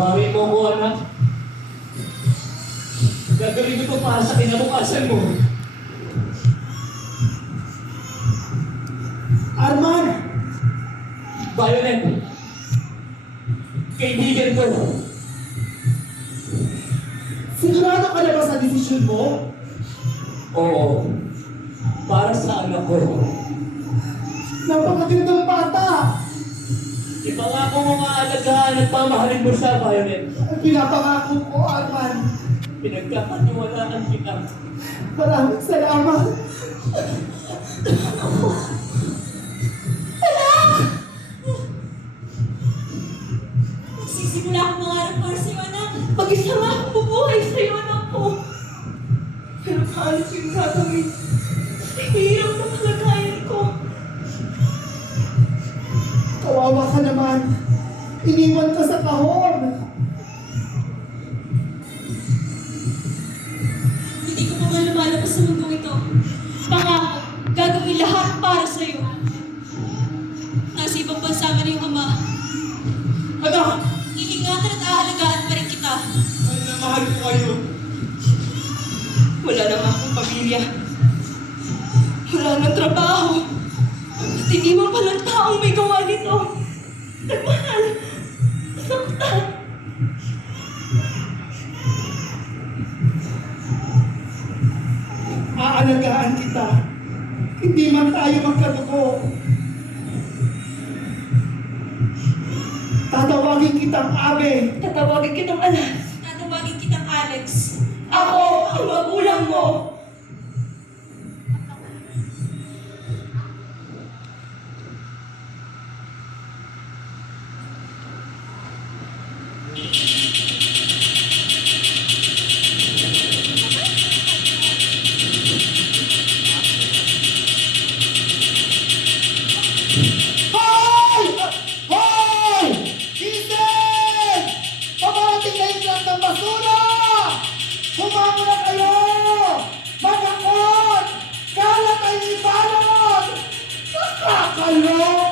Patawarin mo ko, anak. Gagawin ko to para sa kinabukasan mo. Arman! Violet, kaibigan ko. Sigurado ka na ba sa desisyon mo? Oo, para sa anak ko. Napakagandang bata! Ipangako mo nga alagaan at pamahalin mo siya, Violet. Pinapangako ko, Arman. Pinagkakatiwalaan kita. Maraming salamat. Nagsisimula akong mangarap para sa'yo, anak. Mag-isa nga akong bubuhay sa'yo, anak ko. Pero paano ko yung gagawin? Hirap na kalagayan ko. Kawawa ka naman. Iniwan ka sa kahon. Hindi ko pa man lumalabas sa mundong ito. Pangako, gagawin lahat para sa'yo. Nasa ibang bansa man yung ama. Anak! Iingatan at aalagaan pa rin kita. Mahal na mahal ko kayo. Wala naman akong pamilya. Wala nang trabaho. At hindi mo palang taong may gawa nito. Nagmahal. Nasaktan. Aalagaan kita. Hindi man tayo magkadugo. Tatawagin kitang Abe. Tatawagin kitang anak. Tatawagin kitang Alex. Ako ang magulang mo. Hoy! Hoy! Giselle! Pabarating na yung lahat ng basura! Sumama na kayo! Manakot! Kalat ay ibalot! Nakakalok!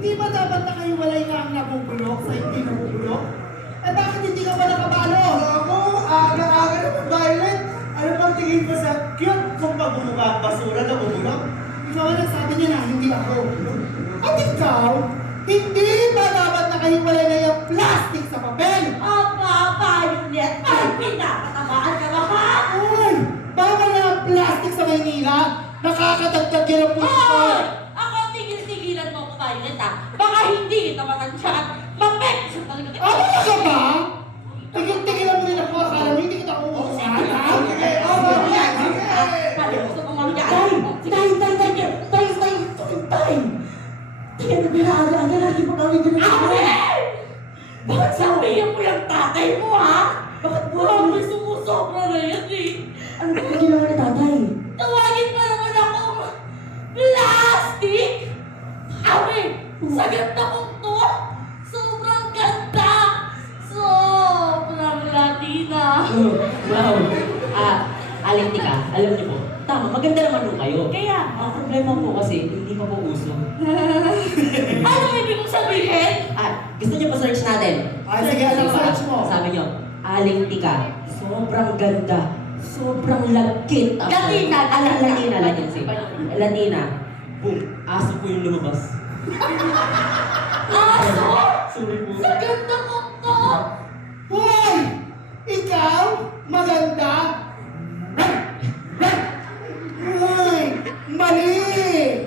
Hindi ba dapat nakahiwalay na ang nabubulok sa hindi nabubulok? Eh bakit hindi ka pa nakabalo? Ako, aga-aga naman, Violet. Ano bang tingin mo sa cute kung pagbumuka ang basura na bumulok? Ikaw ang nagsabi niya na hindi ako. At ikaw, hindi ba dapat nakahiwalay na yung plastic sa papel? Violet, ay pinapatamaan ka ba ha? Ay! Bawal na ang plastic sa Maynila! Nakakadagdag yan ang pollution! Ako tigil-tigilan mo ko, Violet ha? Baka hindi kita matansyahan. Mapeksa talaga kita. Ano ka ba? Tigil-tigilan mo rin ako. Akala mo hindi kita uuusan, ha? Sige, Violet, sige! Pati gusto ko mangyari. Tay! Kaya na pinaaga-aga lagi pa kami din. Bakit sabihin mo yung tatay mo, ha? Bakit po? May sumusobra na yan, eh. Ano ba ginawa ni tatay? Tawagin pa naman akong plastic! Awe! Sa ganda kong to! Sobrang ganda! Sobrang Latina! Wow! Aling tika, alam niyo po, tama, maganda naman po kayo. Kaya, Ang problema po kasi, hindi pa po uso. ano ibig mong sabihin? Gusto niyo pa search natin? Sige, anong search mo? Sabi niyo, Aling Tika, sobrang ganda, sobrang lagkit. Latina. Latina. Boom, aso po yung lumabas. Aso? Sorry po. Sa ganda ko to! Hoy! Ikaw? Maganda? Hoy! Mali!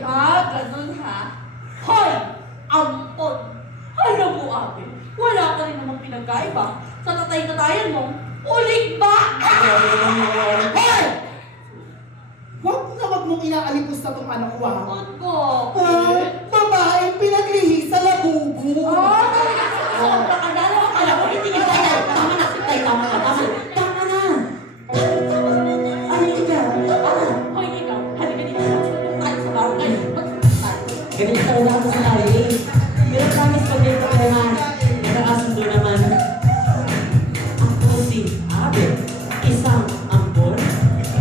Ganun ha? Hoy! Ampon! Alam mo, ate, wala ka rin namang pinagkaiba sa tatay-tatayan mo. Uling ba? Hoy! Huwag mong inaalipos na tong anak ko, ha? Babaeng pinaglihi sa labubo. Sobra ka na lang. Alam mo, hindi ka tayo. Tama na. Tama na. Aling Tika, Hoy, ikaw, halika dito. Tayo sa barangay. Tayo. ganito talaga ako sa lahi. Pero promise pag may problema, nakakasundo naman. Ako si Abe, isang ampon.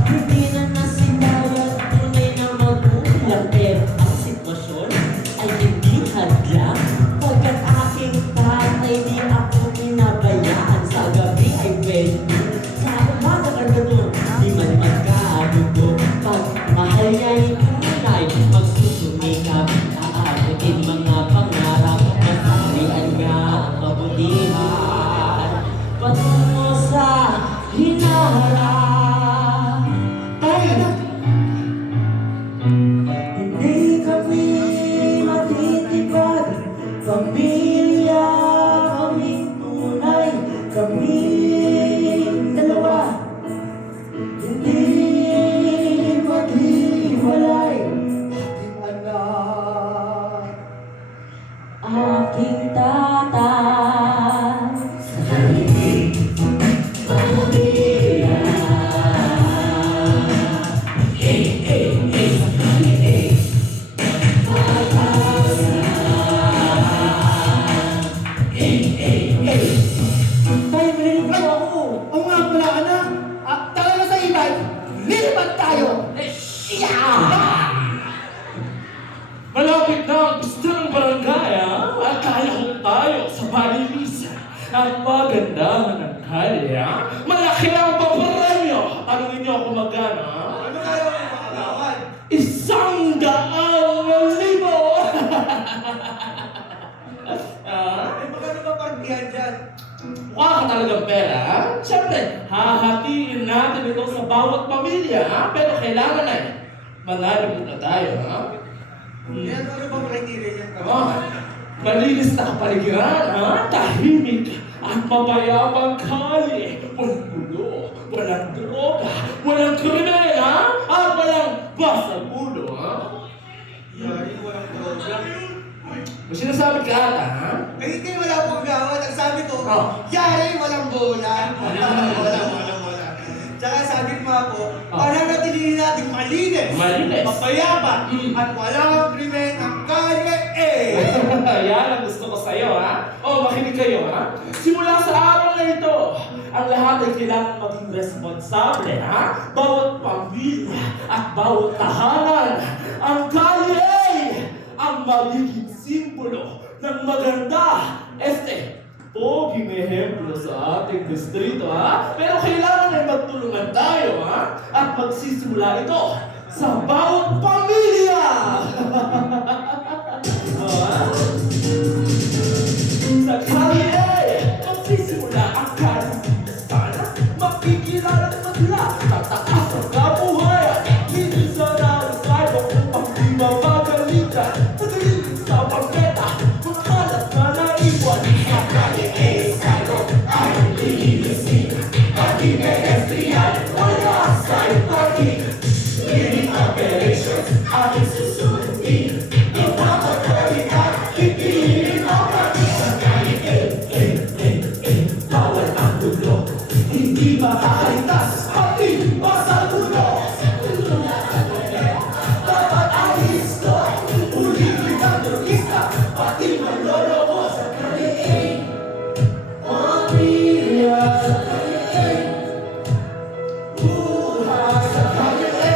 Hindi na nasilayan, tunay na magulang. Pero ang sitwasyon ay hindi hadlang. Pagkat aking tatay, di ako pinabayaan. Sa gabi ay pwede. Sa umaga ka doon, di man magkagugo. Pag mahal niya'y tunay, magsusumikap. Aabutin mga pangarap, masalian nga ang kabutihan. Patungo sa hinaharap. Tayo na. Hindi kami matitipad, pamilya kaming tunay, kaming dalawa. Hindi maghiwalay, Ating anak. aking tatay. Sa daigdig, pamilya. Tayo, marinig po ako. Oo nga pala, anak. Tara na sa ibay. Lilipat tayo. Malapit na ang gusto ng barangay, ha? At kaya tayo sa palilisan. Ang magandahan ng kalye, ha? Malaki ang papremyo. Tanungin niyo ako magkano, ha? Ano kaya mo makagawan? 100,000! Ay, magkano ba partihan dyan? Mukha ka talagang pera, ha? Siyempre, hahatiin natin ito sa bawat pamilya, ha? Pero kailangan ay manalo muna tayo, ha? Yan, ano ba criteria niyan? Malinis na kapaligiran, ha? Tahimik at mapayabang kalye. Walang gulo, walang droga, walang krimen, ha? At walang basagulo, ha? Yari, walang program. May sinasabi ka ata, ha? Eh, hindi, wala pong gawa. Nagsabi ko, Oh. yari, walang bola. Walang bola. Tsaka sabi ko nga po, pananatilihin natin malinis, Malinis. mapayabang, at walang krimen ang kalye, Yan ang gusto ko sa'yo, ha? O, makinig kayo, ha? Simula sa araw na ito, ang lahat ay kailangan maging responsable, ha? Bawat pamilya at bawat tahanan, ang kalye ang magiging simbolo ng maganda. Poging ehemplo sa ating distrito, ha? Pero kailangan ay magtulungan tayo, ha? At magsisimula ito sa bawat pamilya! Ha? Sa kalye, magsisimula ang kalinisan. Makikilala naman sila, tataas ang kabuhayan. Hindi sa nalasay mo upang di mamagalitan. Magaling sa pagketa, mga kalat na naiwan. Sa kalye, sayo, ay lilinisin. Pati pedestrian, wala sa'yo pati. Leading operations, aking susundin. Ipapagalitan, ipihin ang pati. Sa kalye, bawal ang dulo. Hindi makakaligtas, pati masagulo. Dapat alis ko, ulitin ang turista, pati manloloko sa kalye. Pamilya sa kalye, buhay sa kalye.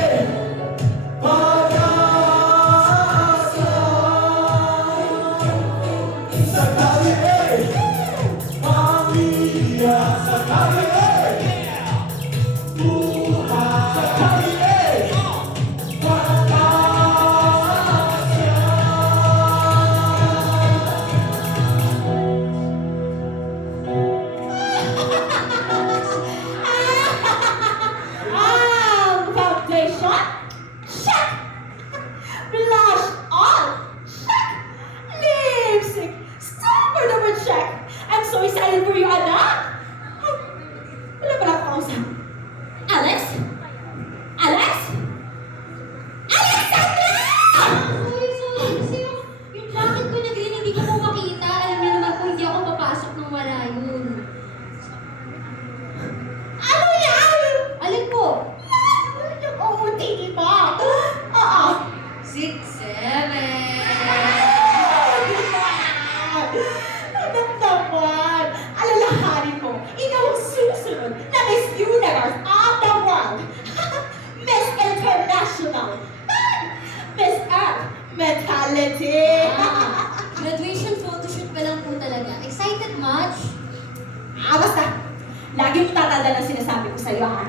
Tandaan ang sinasabi ko sa'yo, ha?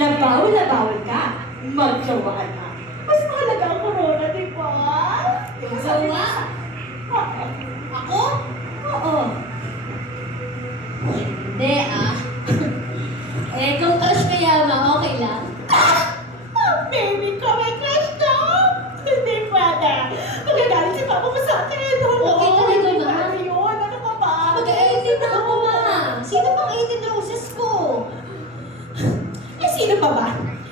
Na bawal ka. Magjawaan ka. Mas mahalaga ang corona, di ba? Jowa? Ako? Oo. Hindi eh, kung crush ka Yama, okay lang? Baby ko, may crush na! Hindi pwede. Magagalit si Papa mo sa akin. Okay talaga ba? Ano yun? Ano ka ba? Mag-18 na ako, ma. Sino pang 18 roses ko? Eh, sino pa ba?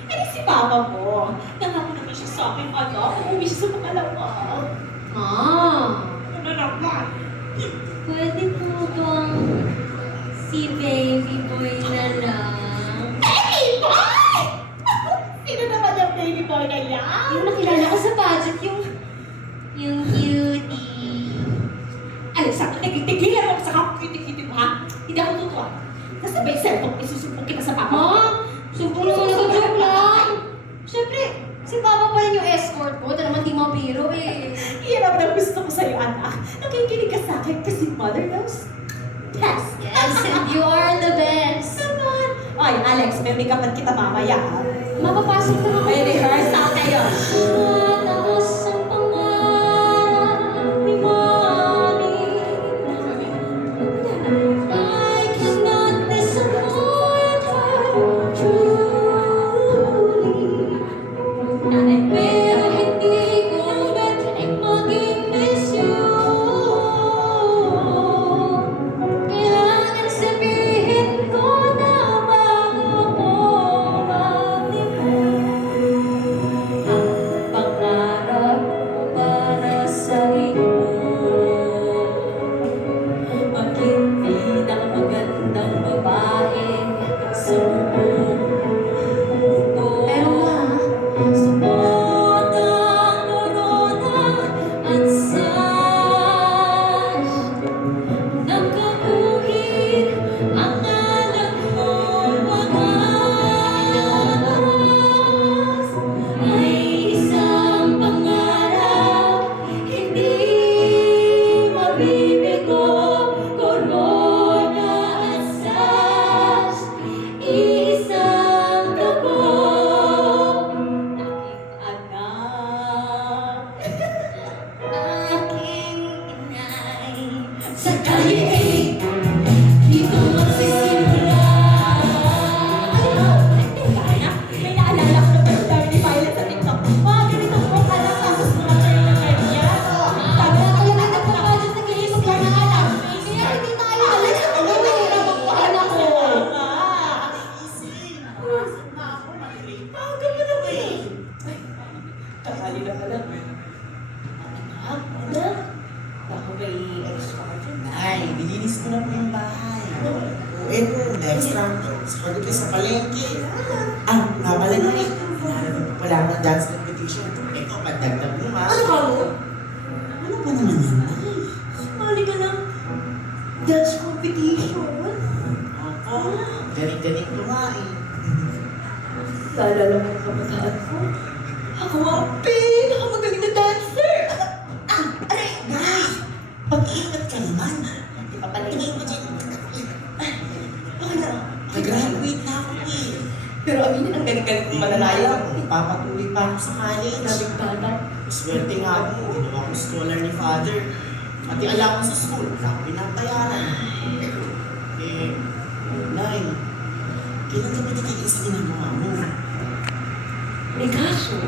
Eh, si Papa mo. Nangako naman siya sa akin, umuwi siya sa pangalawa. Ma, Ano naman? pwede po bang si baby boy na lang? Baby boy! Sino naman yung baby boy na yan? Yung nakilala ko sa pageant, yung cutie. Alexa, tigilan mo sa kapit-kitin mo, ha? Hindi ako tutuwa. Nasabay yung cellphone, isusumpong kita sa Papa mo. Ma, sumpong naman ako, joke lang. Siyempre, si Papa pa rin yung escort ko. Ito naman di mabiro eh. Iyan ang na gusto ko sa'yo, anak. Nakikinig ka sa akin kasi mother knows best. Yes, and you are the best. Naman. Ay, Alex, may make upan kita mamaya, ha? Mapapasok na ako. May rehearsal kayo. Mataas ang pangarap ni Mommy. I cannot disappoint her truly. Pero hindi ko pwedeng maging miss you. Kailangan sabihin ko na bago ko mag-ibig. Ang pangarap ko para sa iyo, maging pinakamagandang babae sa buong mundo. Supot ang corona at SARS. Nagkabuhin ang alam mo wagas. Ay isang pangarap, hindi mabibigo. Corona at SARS, isang dugo. Aking inay sa kalye, dito magsisimula. May naalala ko na dami ni Violet sa TikTok. Mga ganito po pala tapos mga turn na kanya. Sabi na kaya na nagpa-budget na kilis ko lang na alam. Kaya hindi tayo Alex, ako na mahirap ang pahala ko. Bago mo naman eh. Kakali na pala. Anak? Ako may extra ka dyan. Ay, nilinis ko na po yung bahay. Eto, extra sagot ko sa palengke. Nga pala na eh. Wala akong dance competition. Ito, pandagdag mo ma. Ano ka mo? Ano pa naman yan? Sumali ka ng dance competition. Opo, ganit-ganit ko nga eh. Naalala mo ang kabataan ko? Ako ang pinakamagaling na dancer! Aray, nay! Pag-iingat ka naman. Di pa pala mo dyan. Okay na. Nag-graduate na ako eh. Pero aminin, ang galing-galing kong malalaya. Ipapatuloy pa ako sa college. Nabigtata. Swerte nga ako, ginawa ko scholar ni father. Pati alam ko sa school, wala ko pinapayaran. Eh, Nay, kailan ka ba titigil sa ginagawa mo? May kaso,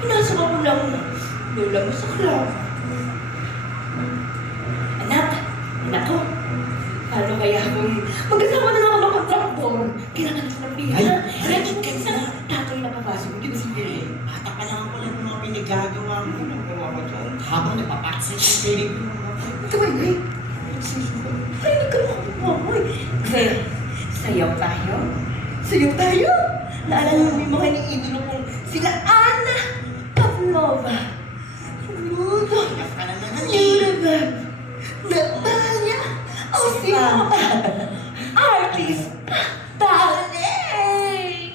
pinasok ako lang lola mo sa club. Anak ko, paano kaya kung magkasama na lang ako ng contractor? Kailangan ko ng pila. Ay, ready ka na. Tatoy na papasok, hindi mo sige. Bata pa lang ako ng mga pinagagawa mo. Nagawa ko dyan. Habang napapaksa yung piling ko. Ito ba yun? Ay, nagkaroon. Sayaw tayo? Sayaw tayo? Naalala mo yung mga iniidolo kong sila Anna Pavlova, Rudo, Iyak ka na naman eh. Yurevag, Natalia, o sino pa? Artist, ballet!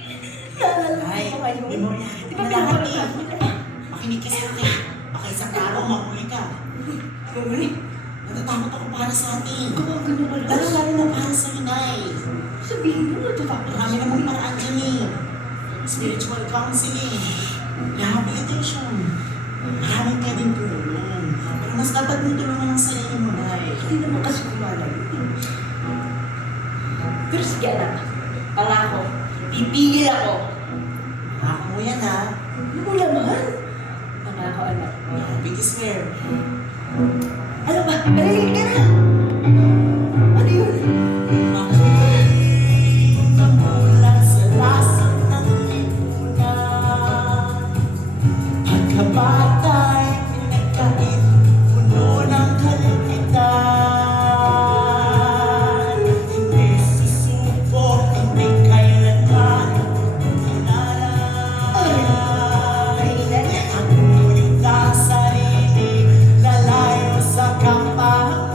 Naalala mo Ay, yung mga yun? memorya. Di ba pinapanood mo na? Makinig ka sa akin. Baka isang araw mahuli ka. Gawin. Natatakot ako para sa atin. Gawin mo Lalo-lalo na para sa Nay. Sabihin mo, natatakot. Marami namang paraan dyan eh. Spiritual counseling, rehabilitation, maraming pwedeng tulong. Pero mas dapat mo tulungan ang sarili mo, Nay. Hindi naman kasi kumala yun. Pero sige anak, pangako, pipigil ako. Ako mo yan, ha? Ano mo naman? Pangako anak. Pinky swear. Ano ba? Narinig ka na! Ano yun? Mula sa lasang ng lipunan, pagkabatay pinagkait, puno ng kalupitan. Hindi susuko, hindi kailanman ilalay. Ang ulit ang sarili, lalayo sa kapahamakan.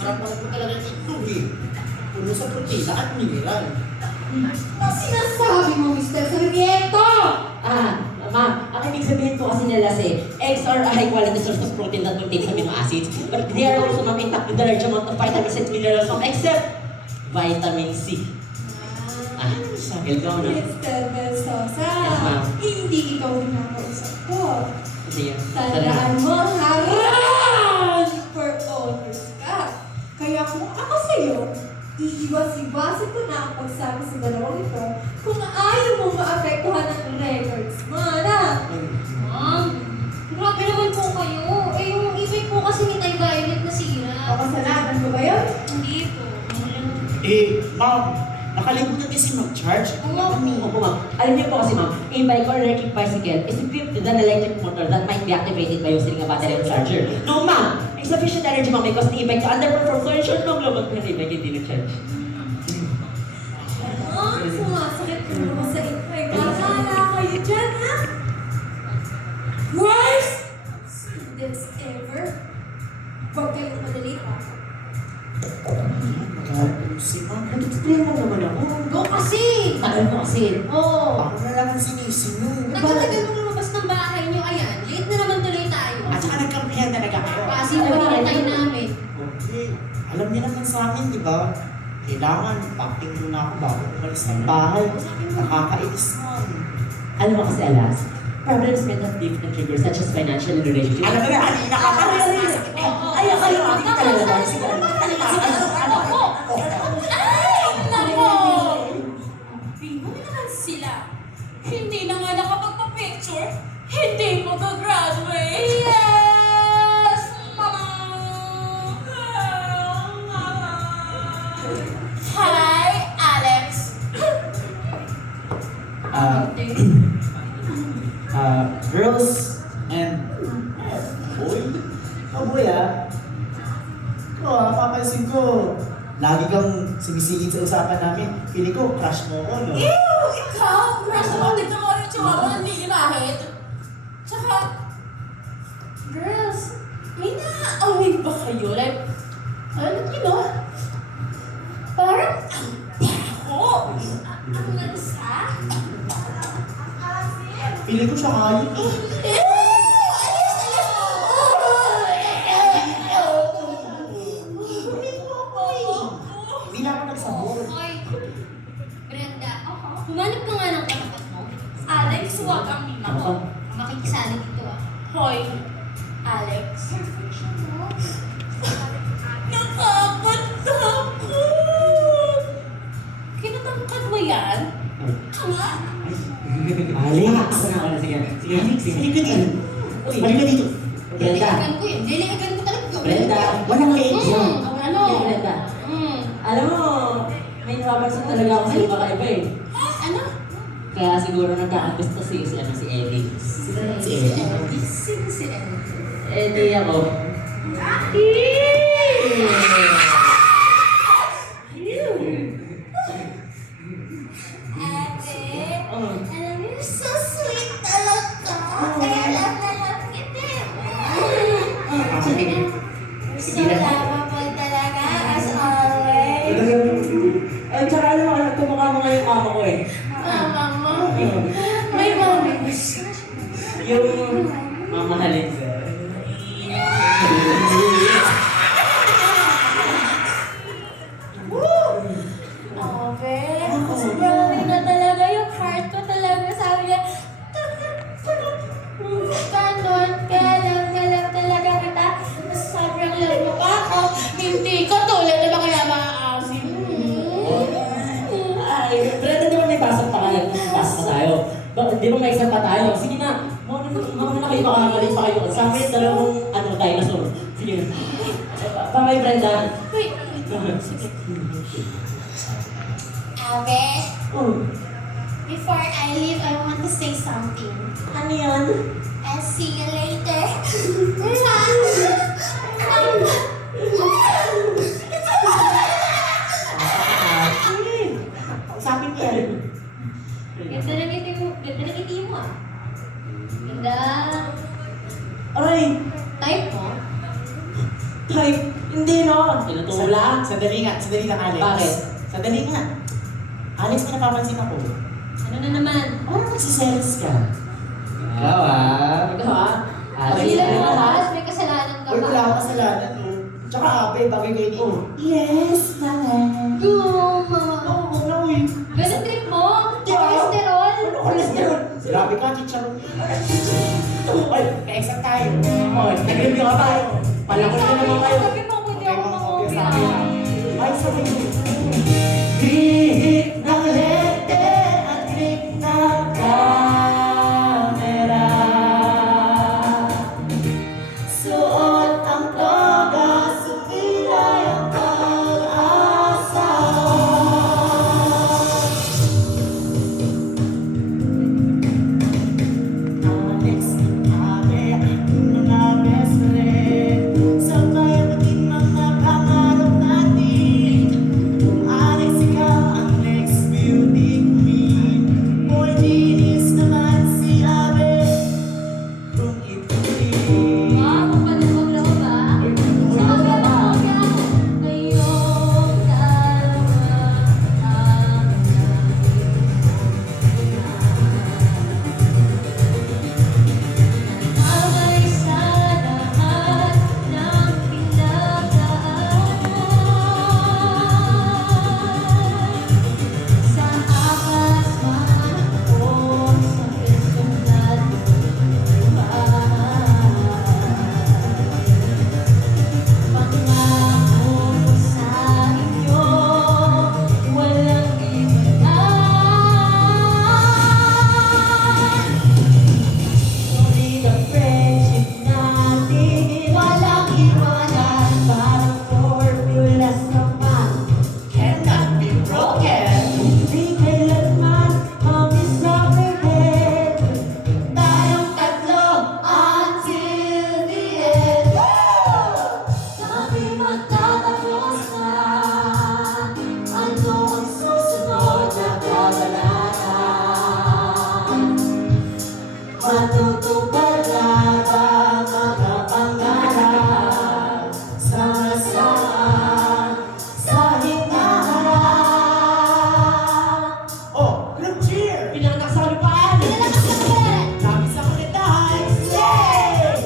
Sarap pa po talaga ng itlog eh. Puno sa protina at mineral. Ano sinasabi mo, Mr. Sarmiento? Ma'am, ang ibig sabihin po kasi nila eggs are a high quality source of protein that contains amino acids, but they are also not intact with the large amount of vitamins and minerals from except vitamin C. Ikaw na. Mr. Versosa, Yes, ma'am. hindi ikaw hinakausap ko. Sige. Tandaan mo, haran for honors ka. Kaya kung ako sa'yo, iiwas-iwasin ko na ang pagsama sa dalawang ito kung ayaw mo maapektuhan ng records mo, na. Ma'am, grabe naman po kayo. Eh, yung ibig po kasi ni Tay Violet na sira. Pakasalanan ko ba yun? Hindi po. Ma'am, nakalimutan niya si mag-charge. Opo, ma'am. Alam niyo po kasi, ma'am, a bike or electric bicycle is equipped with an electric motor that might be activated by using a battery and charger. No, ma'am! Insufficient energy, ma'am, may cause the e-bike to underperform, so ensure no global na e-bike hindi na-charge. Sumasakit ko naman sa inyo. Bahala kayo dyan, ha? Worst students ever. Huwag kayong madali, ha? Si ma'am, Nag-explain lang naman ako. Go kasi! Tagal mo kasi. Oo. ako na naman sinisino. Nagkatagal mo lumabas ng bahay niyo, ayan. Late na naman tuloy tayo. At saka nagkampihan talaga kayo. Kasi yung hinintay namin. Okay. Alam niyo naman sa amin, di ba? Kailangan, packing muna ako bago umalis ng bahay. Nakakainis man. Alam mo kasi, Alas, problems may have different triggers such as financial and relationship. Alam mo na, alina ka pa. Ay, hindi ka talaga. Sige, Bino naman sila. Hindi na nga nakapagpa-picture. Hindi mag-graduate. Yes! Mama! Hi, Alex. Girls and boy? Boy papansin ko. Lagi kang sumisilid sa usapan namin. Pili ko, crush mo ko, no? Ew! Ikaw! Crush mo dito mo rin chihuahua ng liilahit. Tsaka, girls, may naaamoy ba kayo? Like, you know, parang ang baho. Ang lansa. Pili ko siya kayo. Ew! Hindi na ako nagsabor. Hoy, Brenda, humanap ka nga ng katapat mo. Alex, huwag kang ako. Makikisali dito ah. Hoy, Alex. Nakakatakot! Kinatangkad mo yan? Tama? Alex! Sige, sige. Halika dito. Halika dito. Brenda. Diligan ko yun. Diligan ko talaga. Brenda. Walang leeg yun. Ano? Sige, Brenda. Alam mo, may napapansin talaga ako sa iba kaiba eh. Ano? Kaya siguro nagkakagusto si Ellie. Si Ellie. Sino si Ellie? Ellie ako. Ate, Oh. alam mo, you're so sweet talaga. Kaya love na love kita. So lovable talaga, as always. At saka alam mo, nagkumukha mo nga yung mama ko eh. Mama mo. May mami gusto. Yung mamahalin ko. Sobrang na talaga yung heart ko talaga. Sabi niya, kanon, kaya lang talaga kita. Sobrang love mo pa ako. Hindi ko tulad na ba kaya maaasin? Ay, Brenda, di ba may pasok pa kayo? Pasok pa tayo. Di ba may exam pa tayo? Sige na, mga na kayo, makakagaling pa kayo. Sa amin, dalawang dinosaur. Sige. Bye-bye, Brenda. Wait, sige. Abe, Oh, before I leave, I want to say something. ano yan? I'll see you later. Sabi niya. Ganda na ngiti mo ah. Ganda. Aray, Type mo? type. Hindi no, tinutulak. Sandali nga, Alex. Bakit? Sandali nga. Alex, may napapansin ako. Ano na naman? Parang nagsiselos ka. Ikaw ah. Ikaw ha? Pagilan mo ha? Haas, may kasalanan ka Uy, ba? wala akong kasalanan oh. Tsaka abe, bagay kayo dito. Yes, mama. Yung mga... Oo, huwag na uy. Ganun trip mo? Di ba? Cholesterol? Ano cholesterol? Grabe ka, chicharon. Ay, ka-exact tayo. Oh, nag-review ka ba? Palakol na naman kayo. Sabi mo, hindi ako mamobya. Ay, sabi mo. Hihit ng lente at click ng camera. Suot ang toga, sumilay ang pag-asa. Alex, abe, mga best friend. Sabay ang maging mga pangarap natin. Alex, ikaw ang next beauty queen. Boy, genius naman si Abe. Kung ituloy. Wow, magpalabog na ko ba? Sabi mo ka, ngayong dalawa Abay sa lahat ng pinagdaanan sa akas man o sa personal pangako ko sa inyo walang iwanan. Sulit ang friendship natin. Walang iwanan. Parang formulas naman. Cannot be broken. Di kailanman mag-disappointed. Tayong tatlo until the end. Sabi magtatapos na. Ano ang susunod na kabanata? Matutupad na ba mga pangarap? Sama-sama sa hinaharap. Oh, group cheer. Pinanganak sa kalupaan. Pinalakas ka ba? Sabi sa kulitan. Yay!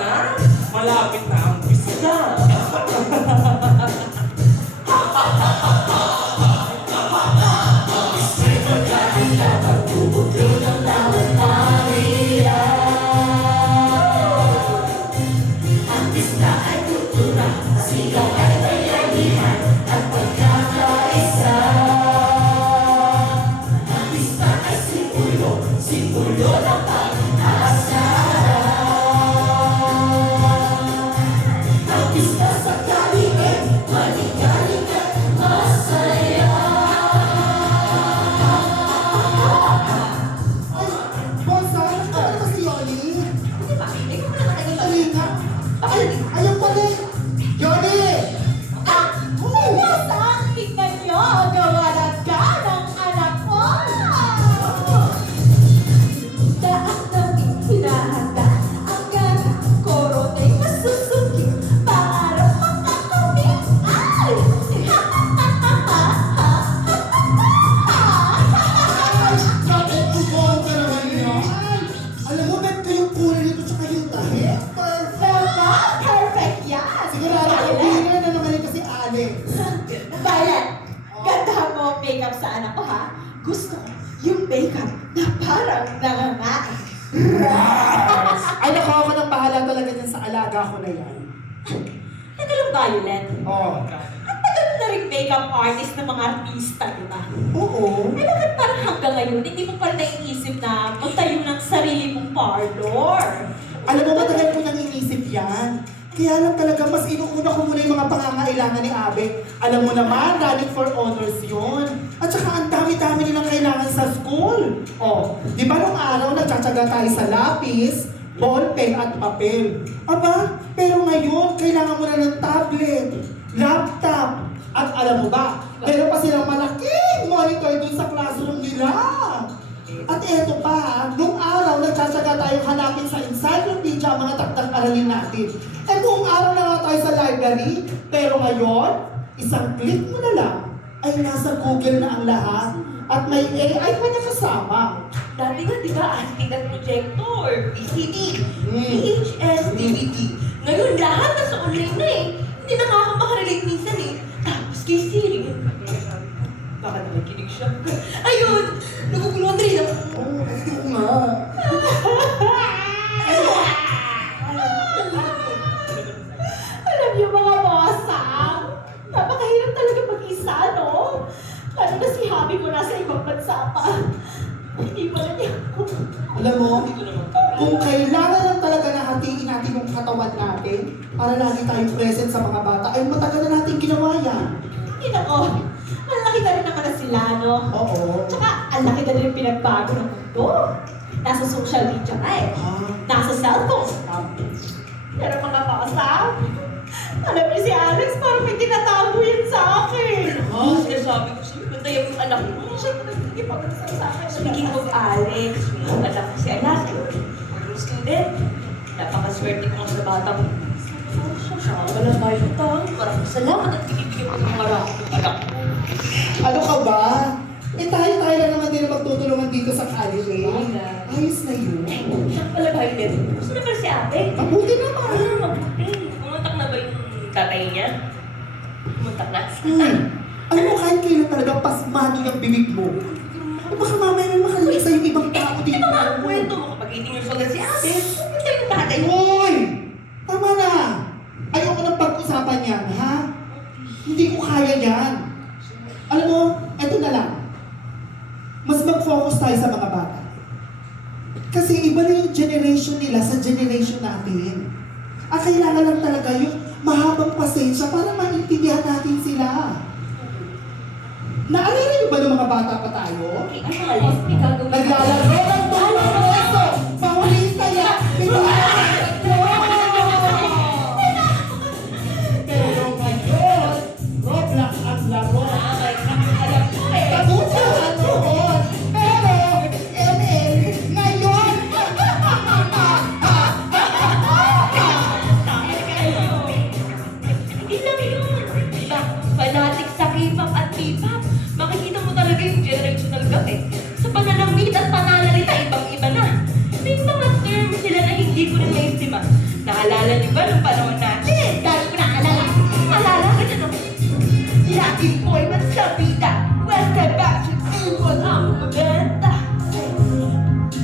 ha? Malapit na ang pista. Bonsa, ano ba si Yoli? Hindi ba? Ikaw mo naman naging Halika. Ay, ayun pala. Yoli! Nasaan? Tignan niyo, gawalan ka ng anak ko! Daan namin hinahanda ang ganang korona'y masusuki para makakamit. Ay! Bakit bubong ka naman yan? Alam mo, bet ko yung kulay nito tsaka yung tahi. Perfect yan! Sigurado ang winner na naman ito si Alex. Violet, ganda mo ang makeup sa anak ko, ha? Gusto ko yung makeup na parang nangangain. Ay, naku, ako nang bahala talaga dyan sa alaga ko na yan. Teka lang, Violet. Oh. Ang tagal mo na rin makeup artist ng mga artista, di ba? Oo. Eh, bakit parang hanggang ngayon, hindi mo pa naiisip na magtayo ng sarili mong parlor? Alam mo, matagal ko nang inisip yan. Kaya lang talaga, mas inuuna ko muna yung mga pangangailangan ni Abe. Alam mo naman, running for honors yun. At saka ang dami-dami nilang kailangan sa school. Oh, di ba nung araw nagtsatsaga tayo sa lapis, ballpen at papel? Aba, pero ngayon, kailangan mo na ng tablet, laptop, at alam mo ba, meron pa silang malaking monitor dun sa classroom nila. At eto pa, nung araw nagtsatsaga tayo hanapin sa encyclopedia ang mga takdang aralin natin. Eh buong araw na nga tayo sa library, pero ngayon, isang click mo na lang, ay nasa Google na ang lahat. At may AI pa na kasama. Dati nga, di ba, anti-that projector, PCD, Hmm. VHS, DVD. Ngayon, lahat nasa online na eh. Hindi na nga ako makarelate minsan eh. Tapos kay Siri, baka naman kinig siya. Ayun! Naguguluhan rin ako. Oo nga. Alam niyo mga bosang, napakahirap talaga mag-isa, no? Lalo na si Habi ko nasa ibang bansa pa. Hindi pala niya ako. Alam mo, kung kailangan lang talaga na hatiin natin yung katawan natin para lagi tayong present sa mga bata, ay matagal na natin ginawa yan. Hindi na ko. Malaki na rin naman na sila, no? Oo. Tsaka, ang laki na rin pinagbago ng mundo. Nasa social media na eh. Nasa cellphone. Pero mga bosang, alam niyo si Alex, parang may tinatago yan sa akin. Oh, sinasabi ko sa'yo, bantayan mo yung anak mo. Siya ko nagkikipag-usap sa akin. Speaking of Alex, yung anak ko si Alas, former student. Napakaswerte ko sa bata mo. Siya ka pala tayo ito. Maraming salamat at pinibigyan mo ng maraming anak ko. Ano ka ba? Eh tayo lang naman din na magtutulungan dito sa Calibre. Ayos na yun. Siya pala ba yun? Gusto na pala si ate? Mabuti naman. Mabuti. Pumuntak na ba yung tatay niya? Pumuntak na? Alam mo, kahit kailan talaga pasmado yung bibig mo. Eh baka mamaya may makalimutan sa yung ibang tao Di dito. ba nga ang kwento mo kapag 18 years old na si ate? Pumunta yung tatay mo. Hoy! Tama na! Ayoko nang pag-usapan yan, ha? Hindi ko kaya yan. Alam mo, eto na lang. Mas mag-focus tayo sa mga bata. Kasi iba na yung generation nila sa generation natin. Ang kailangan lang talaga yung mahabang pasensya para maintindihan natin sila. Naalala niyo ba ng mga bata pa tayo? Naglalaro ng tulong reso! Mahuli kaya! Pero ngayon, Roblox ang laro. Kagustuhan noon. Pero, ML, ngayon! Hindi lang yun. Diba? Fanatic sa K-pop at P-pop. Makikita mo talaga yung generational gap eh. Sa pananamit at pananalita, Naalala niyo ba nung panahon natin? Dahil ko naalala. Alala ka niyo nung laging boy man sa bida. Western Backstreet Equal ang maganda.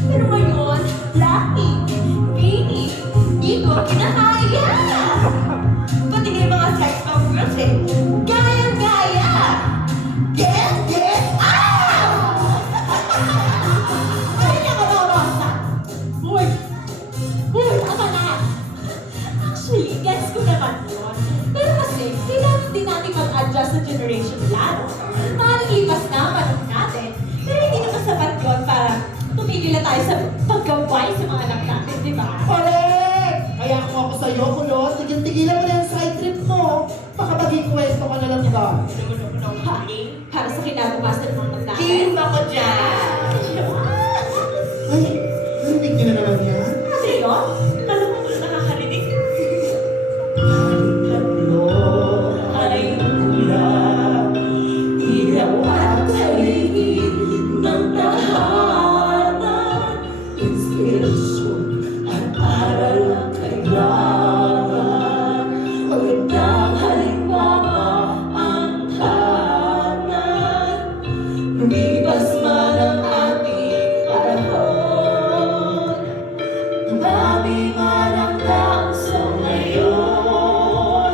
Pero ngayon, Lucky, Beanie, di ko kinakaya. Pati nga yung mga sex bomb girls eh. Gaya-gaya! Get out! Ay, nakakorosa! Uy! Uy, tama na! Actually, gets ko naman yun. Pero kasi, kailangan din natin mag-adjust sa generation lalo. Malilipas na ang panahon natin. Pero hindi naman sapat yun para tumigil na tayo sa pagkaway sa mga anak natin, di ba? Correct! Kaya kung ako sa'yo, Kulot, tigilan mo na yung side trip mo. Baka maging kwento ka na lang ba? Para sa kinabukasan ng mga natin. Team ako dyan! Ay, narinig niyo na naman yan? Sino? Alam mo kung nakakarinig? Hello? Ay, mula, ilaw at paligid ng tahanan. Inspirasyon at aral ang kailangan. Magandang halimbawa ang tahanan. Lumipas man ang ating panahon. Dami man ang tangso ngayon.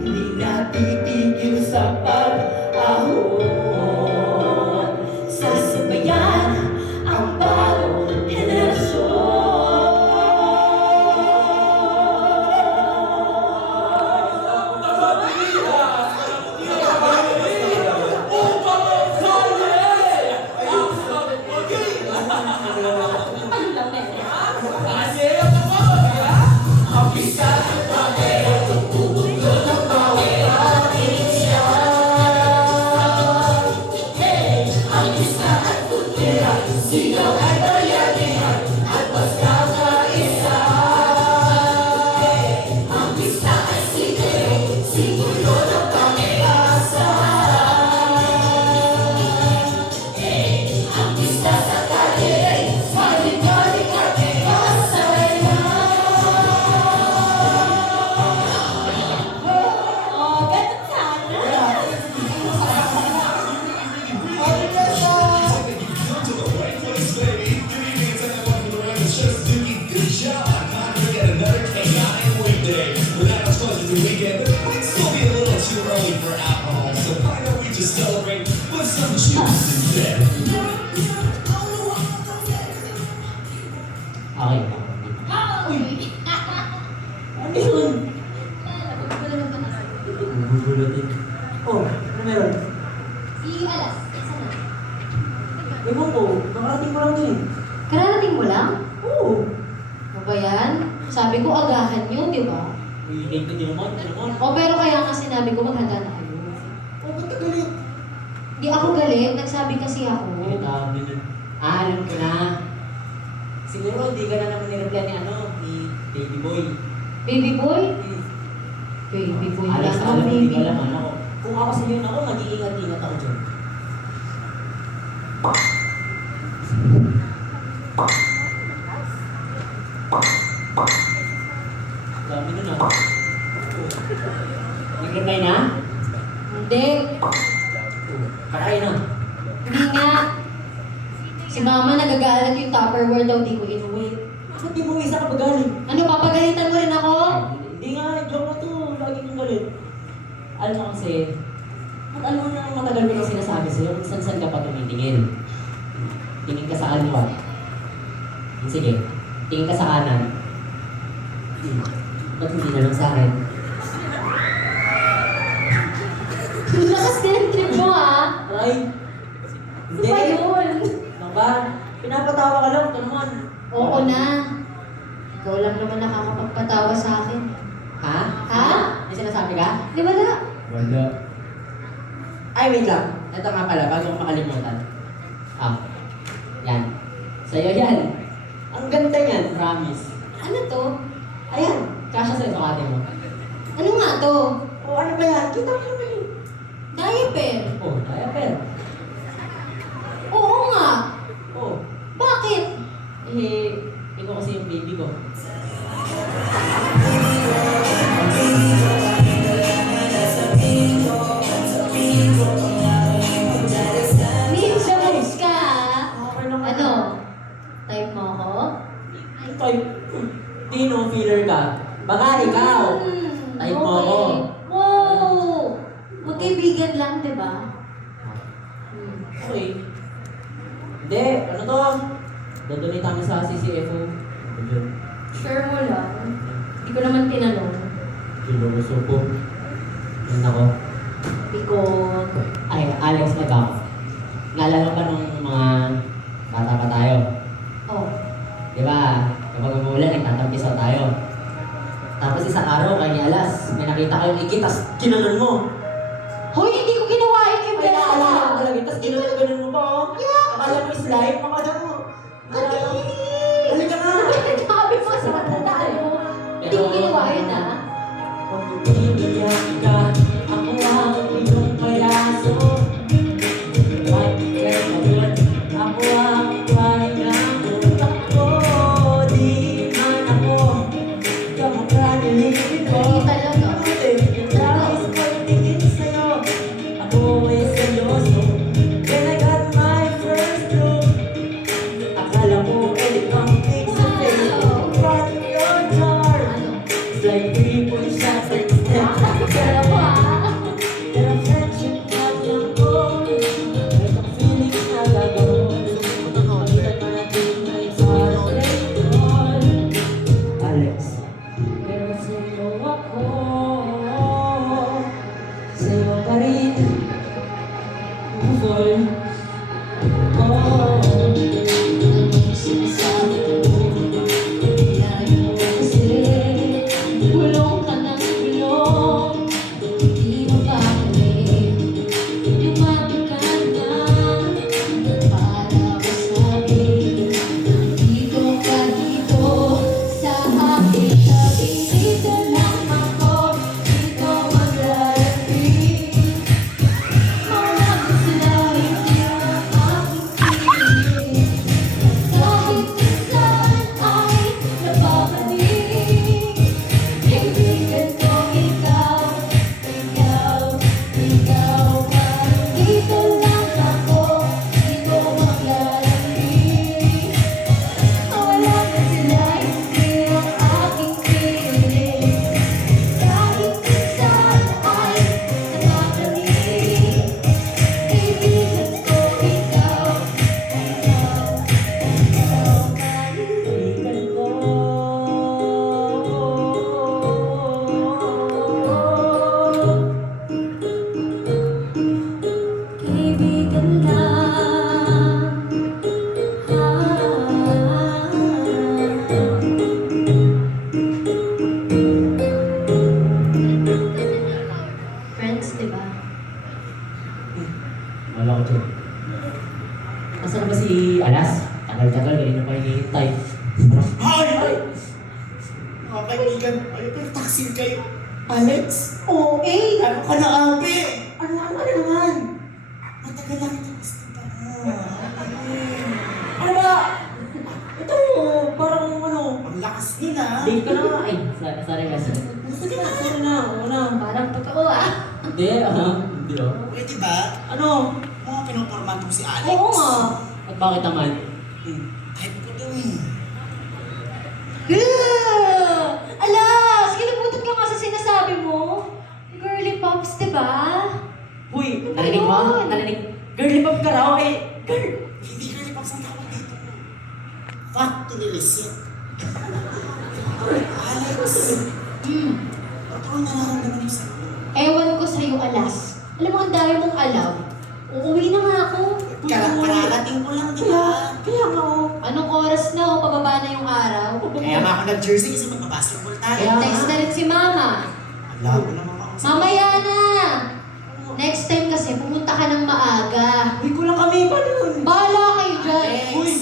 Hindi natitigil sa pag-ahon. Sasabayan ang bagong Okay. Ano yun? Gugulutin. Oh, ano meron? Si Alas, isa na. Ewan ko, nakarating ko lang yun. Kararating mo lang? Oo. Ano ba yan? Sabi ko agahan yun, di ba? Late ka din naman, O pero kaya nga sinabi ko maghanda na kayo. Oh, ba't ka galit? Di ako galit, nagsabi kasi ako. Tawag din yun. Alam ko na. Siguro di ka na naman nireply ni ni Baby Boy. Baby boy? Baby boy Alam lang sa ang alam, hindi baby. ka alam ano. Kung ako sa yun ako, mag-iingat-ingat ako dyan. Dami nun ah. Nag-reply na? Hindi. Karay na. Hindi nga. Si mama nagagalit yung Tupperware daw, di ko inuwi. Ba't di mo isa ka pagaling? Ano, papagalitan mo rin ako? Hindi nga, joke na to. Lagi kong galit. Alam mo kasi, at alam mo na matagal ko nang sinasabi sa'yo kung saan ka pa tumitingin. Tingin ka sa kaliwa. Sige, tingin ka sa kanan. Ba't hindi na lang sa akin? Lakas din ang trip mo, ha? Ay! Ano ba yun? Ano ba? Pinapatawa ka lang, ito naman. Oo na. Ikaw lang naman nakakapagpatawa sa akin. Ha? Ha? May sinasabi ka? Di ba na? Wala. Ay, wait lang. Ito nga pala, bago ko makalimutan. Yan. Sa'yo yan. Ang ganda yan, promise. Ano to? Ayan, kasha sa'yo sa ate mo. Ano nga to? O ano ba yan? Kita mo naman yun. Diaper. Oh, diaper. Oo nga. Oh, Bakit? ikaw kasi yung baby ko. Type mo ako. Wow! Magkaibigan lang, di ba? Okay. Hindi, ano to? Dodonate kami sa CCFO. Sure mo lang. Hindi ko naman tinanong. Ginugusto ko. Yan ako. Because... Ay, Alex Nagamo. Naalala pa nung mga bata pa tayo. Oh. Di ba? Kapag umuulan, nagtatampisaw tayo. Tapos isang araw, kay Alas, may nakita kayong ikit, tas ginanon mo. Hoy, hindi ko ginawa yun yung Ay, naalala ko talaga, tas ginanon mo pa. Akala mo is live, mga damo. Halika na! Sabi mo sa matandaan mo. Hindi ko ginawa yun, ha? Kung umiiyak ka, ako ang iyong payaso. Pag kay pagod, ako ang pahinga mo. Ako, di man ako, kamukha nilipid ko. Hindi talaga. Nais ko'y tingin sa'yo, ako ay seryoso. When I got my first look, akala mo ay ikaw face to face. But your charm, it's like 3 shots at the step. Pero ko, ha? Pero friendship not lang ko. Kahit ang feelings na gagawin. Pagkat natin ay heartbreak. Alex. Pero sa'yo ako. Sa'yo pa rin. Fall. Sinasabi ko, kaya mo kasi bulong ka ng bulong. Hindi mo pa kami lumapit ka na para masabi dito ka dito sa aking tabi. Dito lang ako, dito maglalapit. Mawag sila hindi ang aking piling. Kahit minsan ay napapanilig. Kaibigan ko ikaw, ikaw, ikaw ka. Dito lang ako, dito maglalapit. Wala na sila hindi ang aking piling. Kahit minsan ay napapanilig. Kaibigan ko ikaw, Kaibigan ko. kaibigan lang. Friends, di ba? Wala ko dyan. Nasaan ba si Alas? Tagal-tagal, ganyan na pa hinihintay. Ay! Mga kaibigan, ay, pero taksin kayo. Alex? Oh, ano ka na, Abe? Ano naman? Matagal lang ito gusto pa. Ano ba? Ito, parang ano. Ang lakas nila. Date ka na nga. Ay, sorry guys. Sige na, sorry na. Una. Parang totoo, ah. Hindi, hindi oh. Pwede ba? Ano? Mga pinuporman mo si Alex. Oo nga. At bakit naman? Type ko daw eh. Alas! Kinabutan ka nga sa sinasabi mo. Girly pops, di ba? Uy, narinig mo? Ayun. Narinig? Girly pop ka raw eh. Girl. Hindi ka rin ang tawag dito. Factory reset. Alex, ano ang nararamdaman mo sa Ewan ko sa'yo, Alas. Alam mo, ang dami mong alam. Uuwi na nga ako. Kararating ko lang, di ba? Kaya nga oh. Anong oras na o pababa na yung araw? Kaya nga ako nag-jersey kasi magbabasketball tayo. Kaya- Text na rin si Mama. Labo naman ako sa... Mamaya na! Next time kasi, pumunta ka ng maaga. Uy, kulang kami pa nun. Bahala kayo dyan. Alex!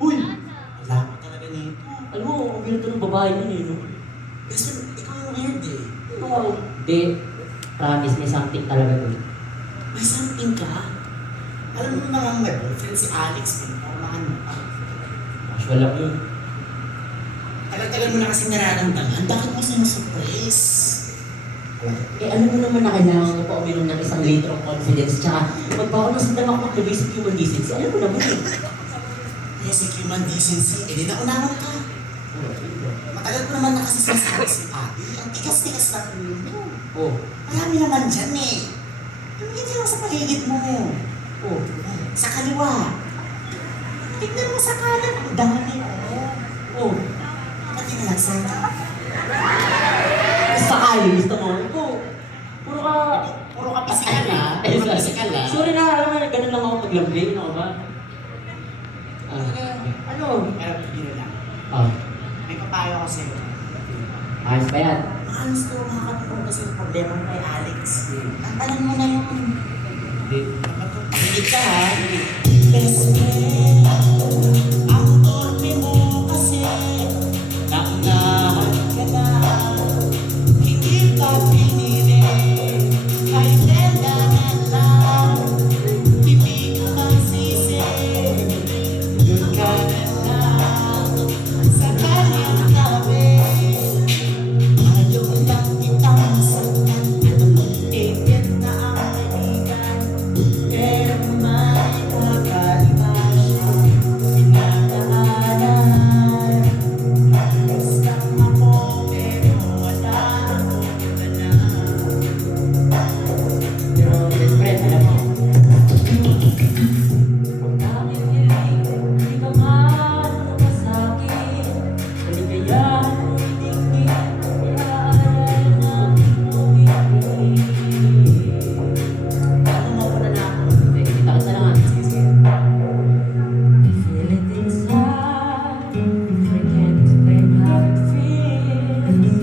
Uy. Labo talaga nito. Alam mo, ang weird to ng babae nun eh, no? Kasi ikaw yung weird eh. Oo. Hindi. Promise, may something talaga to. May something ka? Alam mo naman may boyfriend si Alex eh. Pormahan mo pa. Actual lang yun. Tagal-tagal mo na kasi nararamdaman. Bakit mo sinusurprise? Eh, alam mo naman na kailangan ko pa uminom ng 1 litrong confidence tsaka magbaon ng sandamak ng basic human decency. Alam mo naman eh. Basic human decency. Eh di naunahan ka. Matagal ko naman na kasi sinasabi si Abby. Ang tigas-tigas na ulo. Oh. Marami naman dyan eh. Tumingin lang sa paligid mo. Oh. Sa kaliwa. Tignan mo sa kanan. Ang dami, oh. Oh. Pati na lang sana. Sakali, gusto mo? Ito. Puro ka... Puro ka pisikal ah. Eh, Puro pisikal ah. sorry na, alam mo, ganun lang ako maglambing, ano ba? Ano? Pero biro lang. Ah, May papayo ko sa'yo. ayos ba yan? Maayos ko makakatulong kasi yung problema mo kay Alex. Alam mo na yun. Hindi. Higit ka ha. Best friend, ang torpe mo kasi naunahan ka na. Hindi ka pinili, kahit tendahan lang. Hindi ka magsisi, dun ka na lang. Sa kanyang tabi, ayaw lang kitang masaktan. Itit na ang kaibigan, pero may kakaiba siya pinadaanan. Gusto ako pero wala akong wala. Pero, best friend, alam mo. Ang daming nilig, hindi ka man namasakit. Kaligayahan, tingin, iaalala namin umibig. Ano mo muna na ako? Hindi, kita kita lang ah. Sige, sige. Feel it inside, I can't explain how it feels.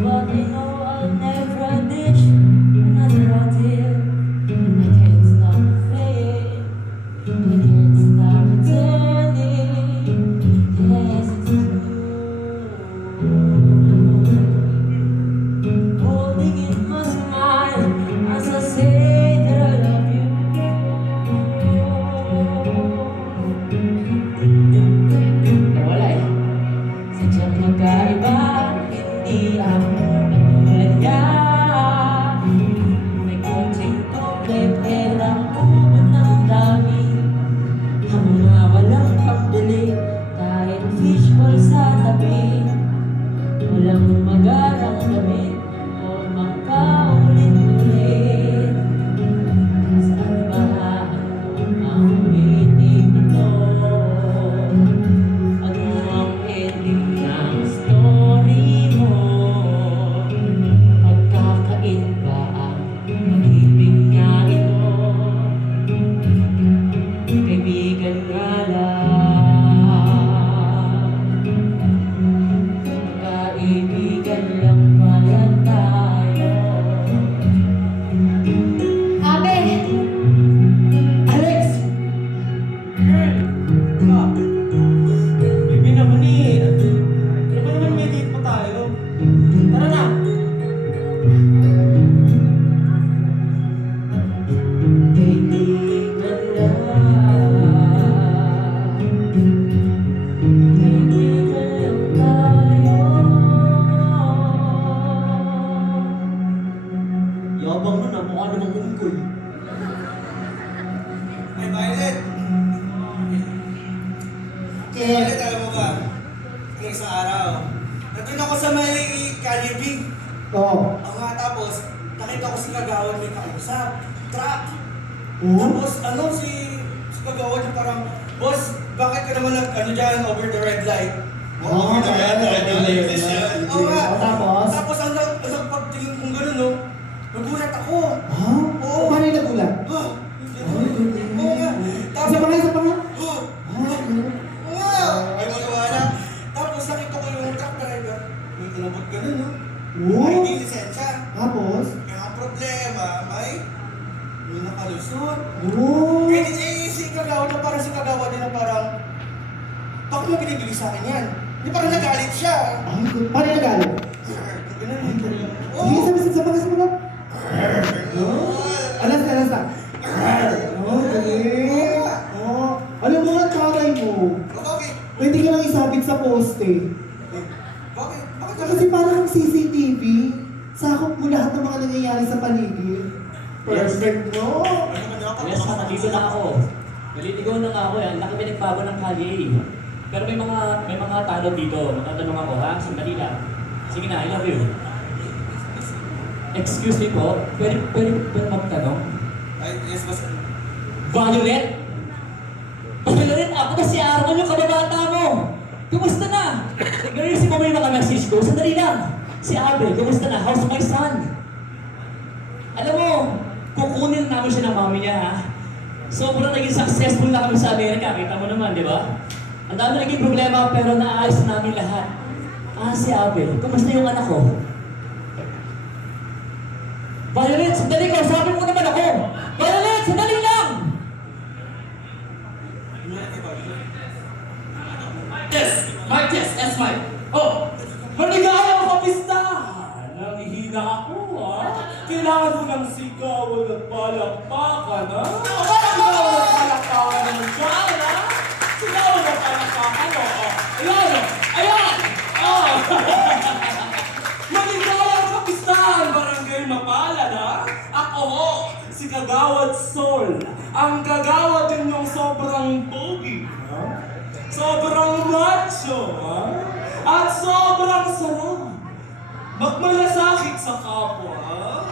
But I know I'll never ditch another ordeal. I can't stop the flame, I can't stop returning. Yes, it's true. Holding in my smile as I say that I love you. Pero wala eh. Sadyang magkaiba, hindi ako katulad niya. May konting doble perang ubod ng dami. Ang mga walang pambili, kahit fishbowl sa tabi. Walang magarang damit o magkaulit-ulit. Saan ba ang umitin ito? Ano ang ending ng story mo? Pagkakain ba ang pag-ibig niya ito? Kaibigan nga lang, kaibigan lang pala tayo. Abe! Alex! Bibi naman eh. Ano ba naman may date pa tayo? Tara na! Kaibigan lang. Kaibigan lang tayo. Yabang nun ah, mukha namang unggoy. Ay, Violet! Eh, Violet, alam mo ba? Yung isang araw, nandun ako sa may Calibig. oh. Ako nga tapos, nakita ko si Kagawan may kausap. Truck! Oh? Tapos, si Kagawan yung parang, Boss, bakit ka naman dyan, over the red light? Oh, Over the red light. Oo nga. Oh, tapos? Tapos, ang pagtingin kong gano'n, no? Nagulat ako. Ha? Oo. Paano yung nagulat? Oh, Ay, ganun. Oo nga. Isa pa nga, isa pa nga. Oh, Ah, ganun. wow! Ay, maniwala. Tapos nakita ko yung truck driver. May inabot ganun, no? Oh? May di lisensya. Tapos? Kaya ang problema, may nakalusot. Oh? Pwede si Kagawa na parang si Kagawa din na parang, bakit mo binibigay sa akin yan? Hindi parang nagalit siya. Ay, paano yung nagalit? Ganun. Sige, Oo. isa pa, isa pa. Alas na. Oh, galing. Oh, alam mo nga, tatay mo. Bakit? Pwede ka lang isabit sa poste. Bakit? Bakit? Kasi parang kang CCTV, sakop mo lahat ng mga nangyayari sa paligid. Perfect, no? Ano naman ako? Yes, naligo na ako. Naliligaw na nga ako yan. Laki may nagbago ng kalye eh. Pero may mga tanong dito. Matatanong ako ha, sandali lang. Sige na, I love you. Excuse me po, pwede magtanong? Ay, yes, boss. Violet? Violet, ako na si Arman yung kababata mo. Kumusta na? Ganyan si Mama yung naka-message ko. Sandali lang. Si Abe, kumusta na? How's my son? Alam mo, kukunin namin siya ng mami niya ha. Sobrang naging successful na kami sa Amerika. Kita mo naman, di ba? Ang dami naging problema pero naayos namin lahat. Si Abe, kumusta yung anak ko? Violet, sandali ka. Sabi mo naman ako. Violet, sandali lang! Yes! Mike, yes! Yes, Mike! Oh! Maligayang kapista! Nangihina ako, ha? Kailangan ko ng sigawan at palakpakan, ha? Sigawan at palakpakan naman dyan, ha? Sigawan at palakpakan, oh! Ayan! Ayan! Oh! Maligayang kapistahan, Barangay Mapalad, ha? Ako ho, si Kagawad Sol. Ang kagawad din yung sobrang pogi, ha? Sobrang macho, ha? At sobrang sarap. Magmalasakit sa kapwa, ha?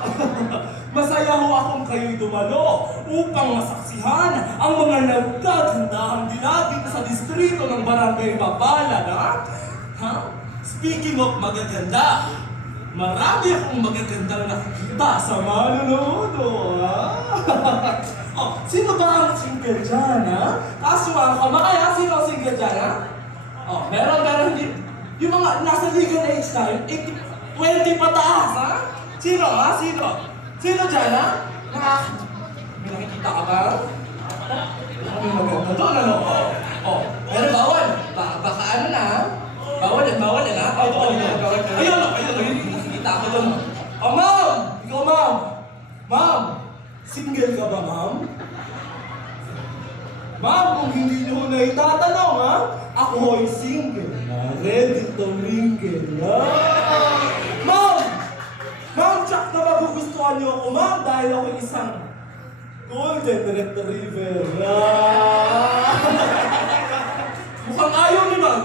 Masaya ho akong kayo'y dumalo upang masaksihan ang mga nagkagandahang dilag dito sa distrito ng Barangay Mapalad, ha? Speaking of magaganda, marami akong magagandang nakikita sa manunood, ha? Oh, sino ba ang single dyan, ha? Kasuwang ka ba kaya? Sino ang single dyan, ha? Oh, meron, hindi. Yung mga nasa legal age time, 20 pataas, ha? Sino, ha? Sino? Sino dyan, ha? May nakikita ka ba? May maganda doon, ano? Oh, pero bawal. Baka ano na, ha? Bawal yan, ha? Oh, ayun, nakikita ako doon. Oh, ma'am! Ikaw, ma'am! Ma'am! Single ka ba, ma'am? Ma'am, kung hindi niyo na itatanong, ha? Ako ho'y single na, ready to mingle, ha? Ma'am! Ma'am, tsak na magugustuhan niyo ako, ma'am, dahil ako isang golden retriever, ha? Mukhang ayaw ni ma'am.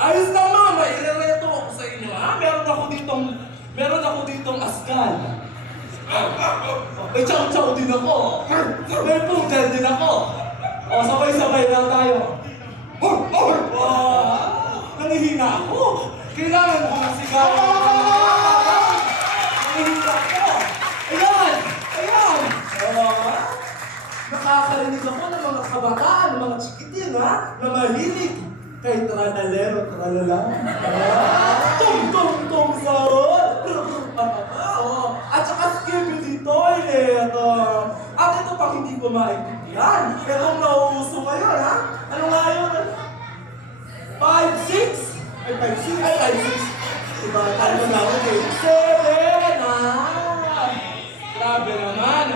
Ayos na, ma'am, irereto ako sa inyo, ha? Meron ako ditong askan. May chow-chow din ako. May poodle din ako. O, sabay-sabay lang tayo. Nangihina ako. Kailangan ko ng sigaw. Nangihina ako. Ayan! Nakakarinig ako ng mga kabataan, ng mga chikitin, ha? Na mahilig kay Tranalero, Tralala. Tung-tung-tung sahod. At saka skibidi toilet. At ito pang hindi ko maintindihan. Pero ang nauuso ngayon, ha? Ano nga yun? 5'6"? Ay, 5'6". Ay, 5'6". Diba? Ano na ako eh? 7, ha? Grabe naman.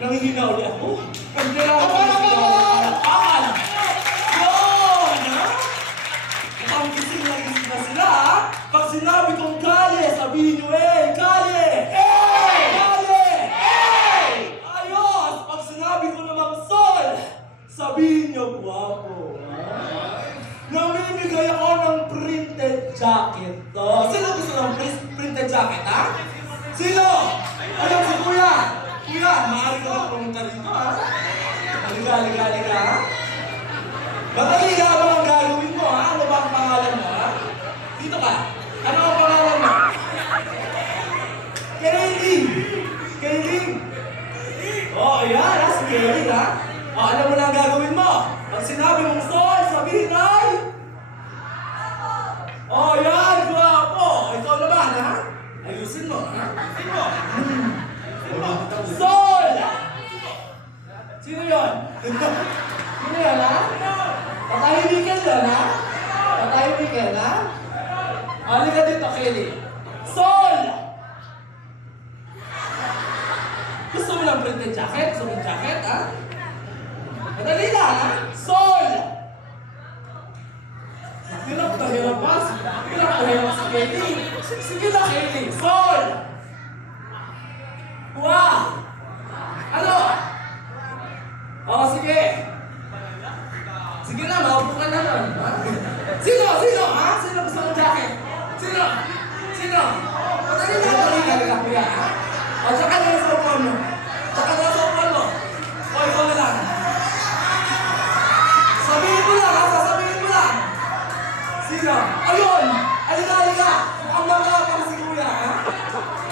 Nangihina ulit ako. Ang kailangan ko na sinagawa. Yun, ha? Ang gising na sila, ha? Pag sinabi kong kalye, sabihin nyo, kalye! Kalye! Ayos! Pag sinabi ko namang sol, sabihin nyo, guwapo. Namimigay ako ng printed jacket to. Sino gusto ng printed jacket, ha? Sino? Ayun, si Kuya! Kuya, maaari ka lang pumunta rito, ha? Halika, ha? Madali ka ba ang gagawin mo, ha? Ano ba ang pangalan mo, ha? Dito ka. Ano ang pangalan mo? Kayling! Oh, ayan, ha? Si Kayling, ha? Oh, alam mo na ang gagawin mo. Pag sinabi mong sol, sabihin ay... Oh, yan, guwapo. Ikaw naman, ha? Ayusin mo, ha? Sol! Sino yun? Sino yun, ha? Patahimikan yun, ha? Patahimikan, ha? Halika dito, Kelly. Sol! Gusto mo ng printed jacket? Gusto mo ng jacket, ha? Madali lang, ha? Sol! Hirap na hirap, ha? Hirap na hirap si Kelly. Sige na, Kelly. Sol! Wow! Ano? Oh, sige. Sige na, maupo ka na nun, ha? O, tsaka na sa upuan mo. Tsaka na sa upuan mo. O, ikaw na lang. Sabihin mo lang, ha? Sasabihin mo lang. Sino? Ayun! Alika, alika! Ang mga pang si Kuya, ha?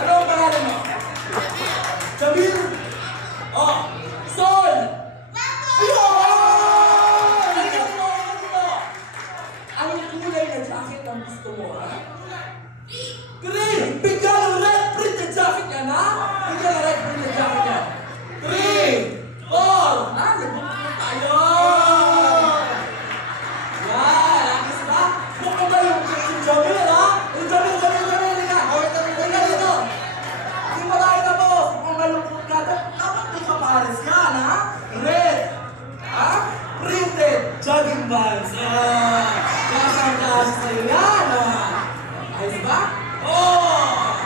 Ano ang pangalan mo? Jamil? Oh! Sol! Ayun! Alika dito, alika dito! Ang kulay na jacket ang gusto mo, ha? Green! Bigyan ng red printed jacket yan, ha? Bigyan ng red printed jacket yan. 3, 4, ha? Nagpupunta tayo! Yan! Nakis ba? Mukhang ba yung Jamil, ha? Yung Jamil, halika! Halika dito! Hindi mo tayo tapos! Mukhang malungkot ka. Dapat may kapares yan, ha? Red! Ha? Printed jogging pants! Kasang-kasang sa'yo yan, ha? Ayos ba? Oh!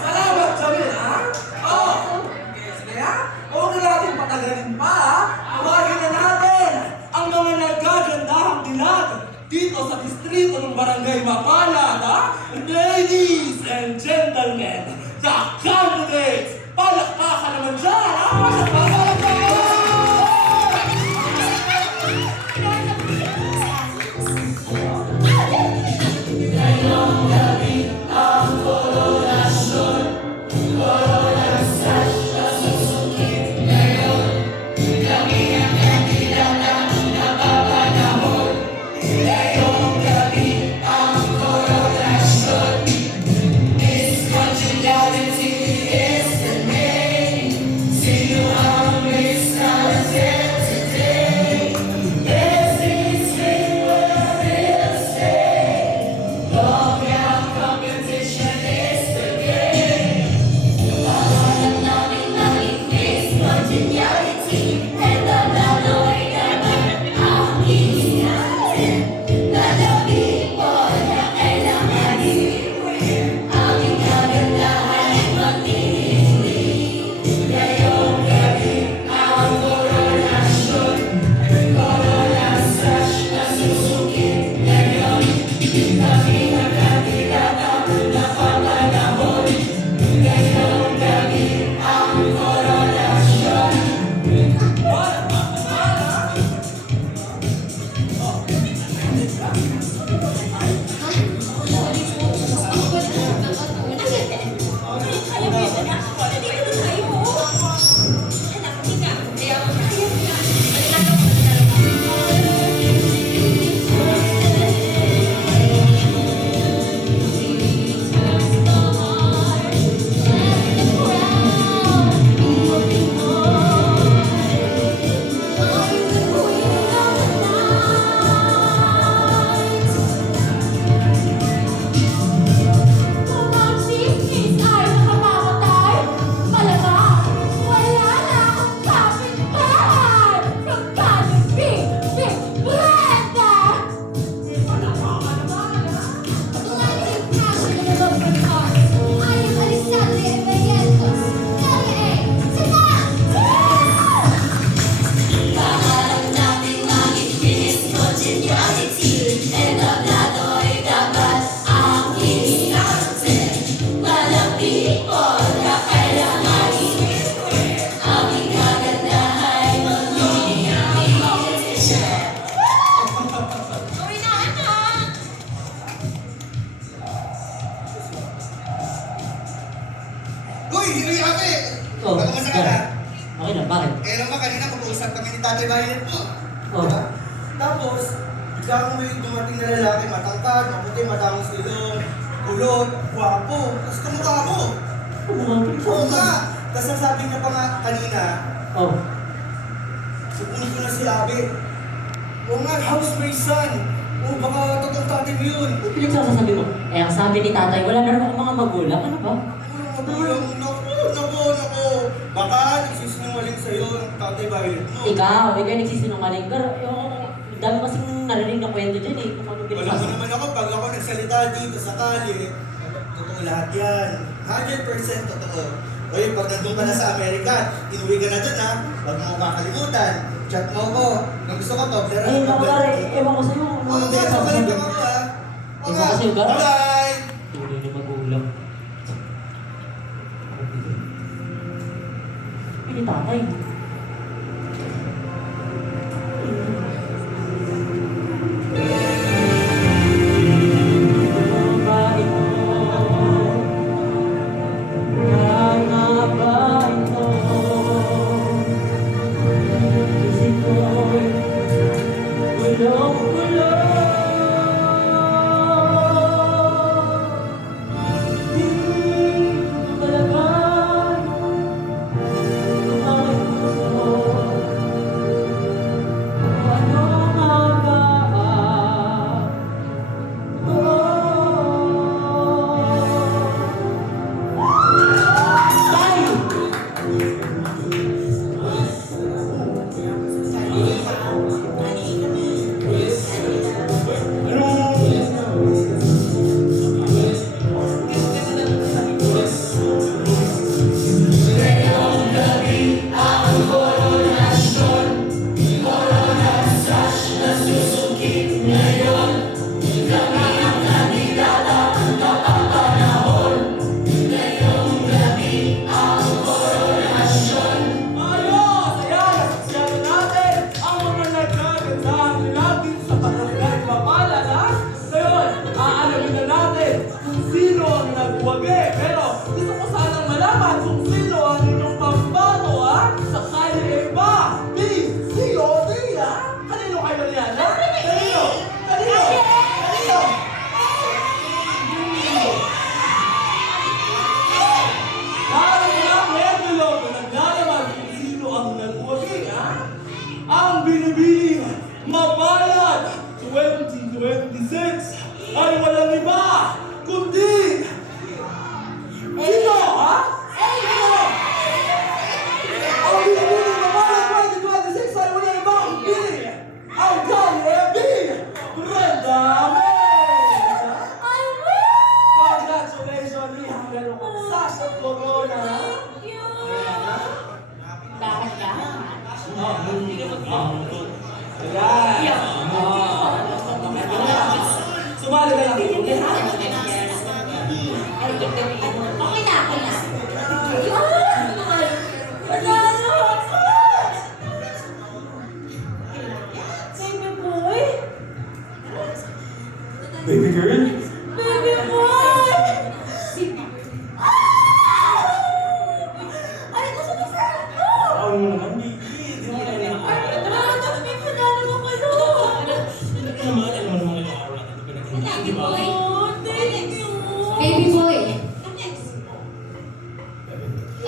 Salamat, Jamil, ha? Oh! Okay, sige, ha? Huwag na natin patagalin pa, ha? Tawagin na natin ang mga nagagandahang dilag dito sa distrito ng Barangay Mapalad, ha? Ladies and gentlemen, the candidates! Palakpakan naman dyan, ha? Palakpakan! Uy, hindi yung ate! Oh, Kamusta ka na? Okay na, bakit? Eh, alam mo, kanina mag-uusap kami ni Tatay Violet mo. Oh. Diba? Tapos, biglang may dumating na lalaki, matangkad, maputi, matangos ilong, kulot, gwapo, tapos kamukha mo. Oo nga! Tapos ang sabi niya pa nga kanina, Oh. supunod ko na si Abe. Oo nga, how's my son? Oo, baka totoong tatay mo yun. Ano pinagsasasabi mo? Eh, ang sabi ni tatay, wala na rin akong mga magulang. Ano ba? Magulang, naku. Baka nagsisinungaling sa'yo ang Tatay Violet mo. Ikaw nagsisinungaling. Pero, yung dami kasing narinig na kwento dyan eh. Kung ano Wala mo pinagsasabi. naman ako, pag ako nagsalita dito sa kalye, totoo lahat yan. 100% totoo. Oye, pag nandun ka na sa Amerika, inuwi ka na dun ha, huwag mo makakalimutan. Chat mo ko. Kung gusto ko, Tobler. Ay, naku pare, ewan ko sa'yo. Oo nga, sabalik lang ako ha. Oo nga. Ewan ko sa'yo, Gar. Bye-bye! Tunay na magulang. ni tatay. Ang binibining mabayad 2026 ay walang iba kundi sino, ha? Sino? Ang binibining mabayad 2026 ay walang iba kundi ang KMB Brenda May! Congratulations, Rihan! Ganun ka sa corona! Ayan! Sumali ka lang dito, okay? Okay na, okay na. Panalo ako! Baby boy? Baby girl? Baby boy! Ay, gusto mo sa ako! Ako mo naman, baby. Di mo kailangan. Ay, talaga may panalo ako kayo! Alam mo naman mga araw natin ito pinag-hindi, di ba? Oh, thank you! Baby boy,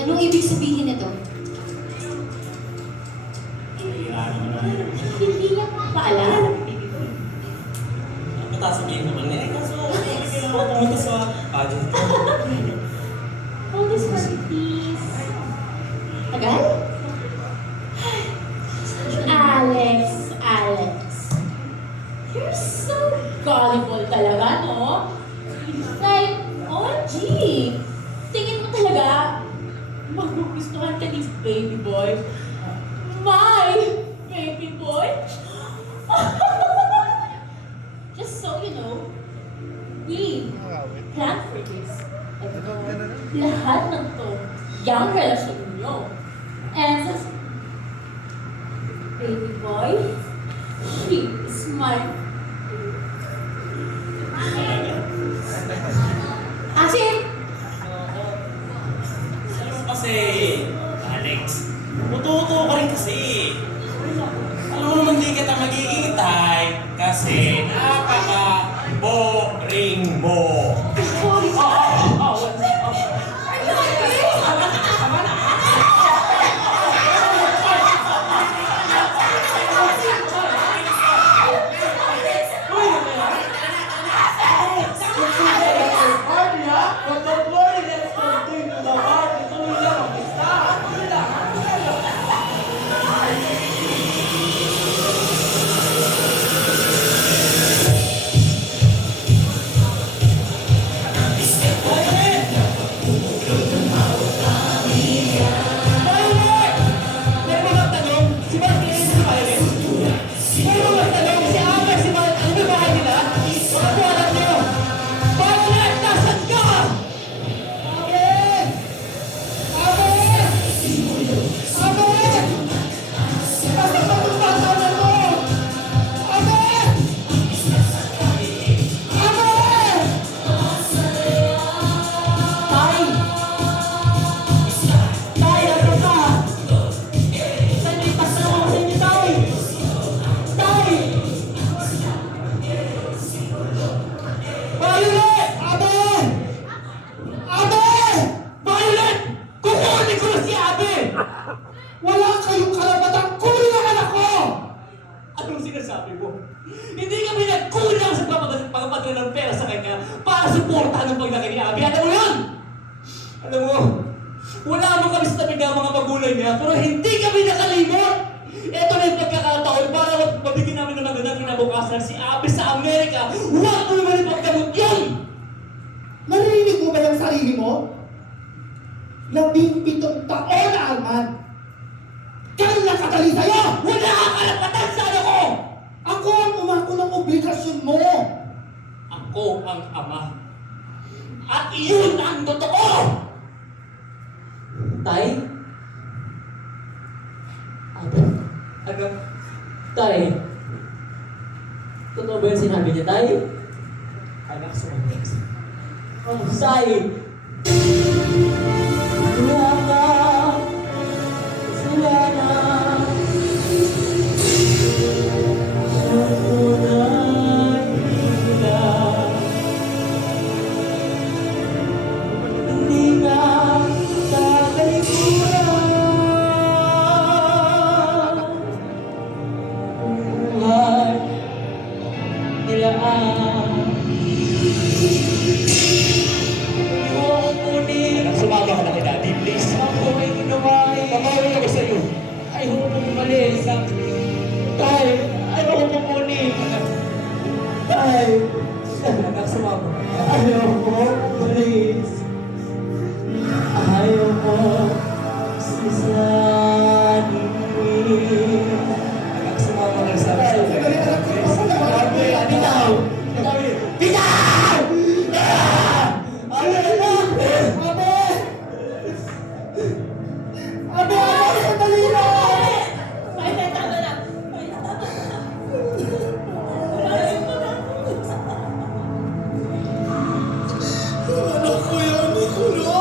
anong ibig sabihin nito? Hindi niya paalam. Matasabihin naman eh. Kaso, pumunta sa pageant. Hold this for me, please. Tagal? Alex. You're so gullible talaga, no? Like, OMG! Tingin mo talaga, magugustuhan ka ni baby boy? My baby boy? Just so you know, we planned for this. Lahat ng to, yung relasyon niyo. And baby boy, he is my Asin! Kasi, Alex, mututo ka rin kasi. Alam mo naman di kita mag-iintay kasi napaka-boring mo. Alam mo, wala man kami sa tabi ng mga magulang niya, pero hindi kami nakalimot! Ito na yung pagkakataon para mabigyan namin ng magandang kinabukasan si Abe sa Amerika. Huwag mo naman ipagkamot yun! Narinig mo ba yung sarili mo? 17 taon, Alman! Kailan nakatali sa'yo? Wala kang kalapatan sa ano ko! Ako ang umako ng obligasyon mo! Ako ang ama. At iyon ang totoo! Tay? Agam? Tay? Totoo ba yung sinabi niya, Tay? Anak, sumagot. Oh, Tay! Wala ka! Wala na! Sumama ka na kay Daddy, please. Ako ay ginawain. Papawin ako sa'yo. Ayoko mong umalis. Tay, ayoko mong kunin. Tay, anak, sumama. Ayoko, please. Ayoko, sisani. Anak, sumama ka sa akin. Bitaw! Bitaw! Abe, sandali lang! Ay, tama na. Ay, tama na. Anak ko yan, Nicolás!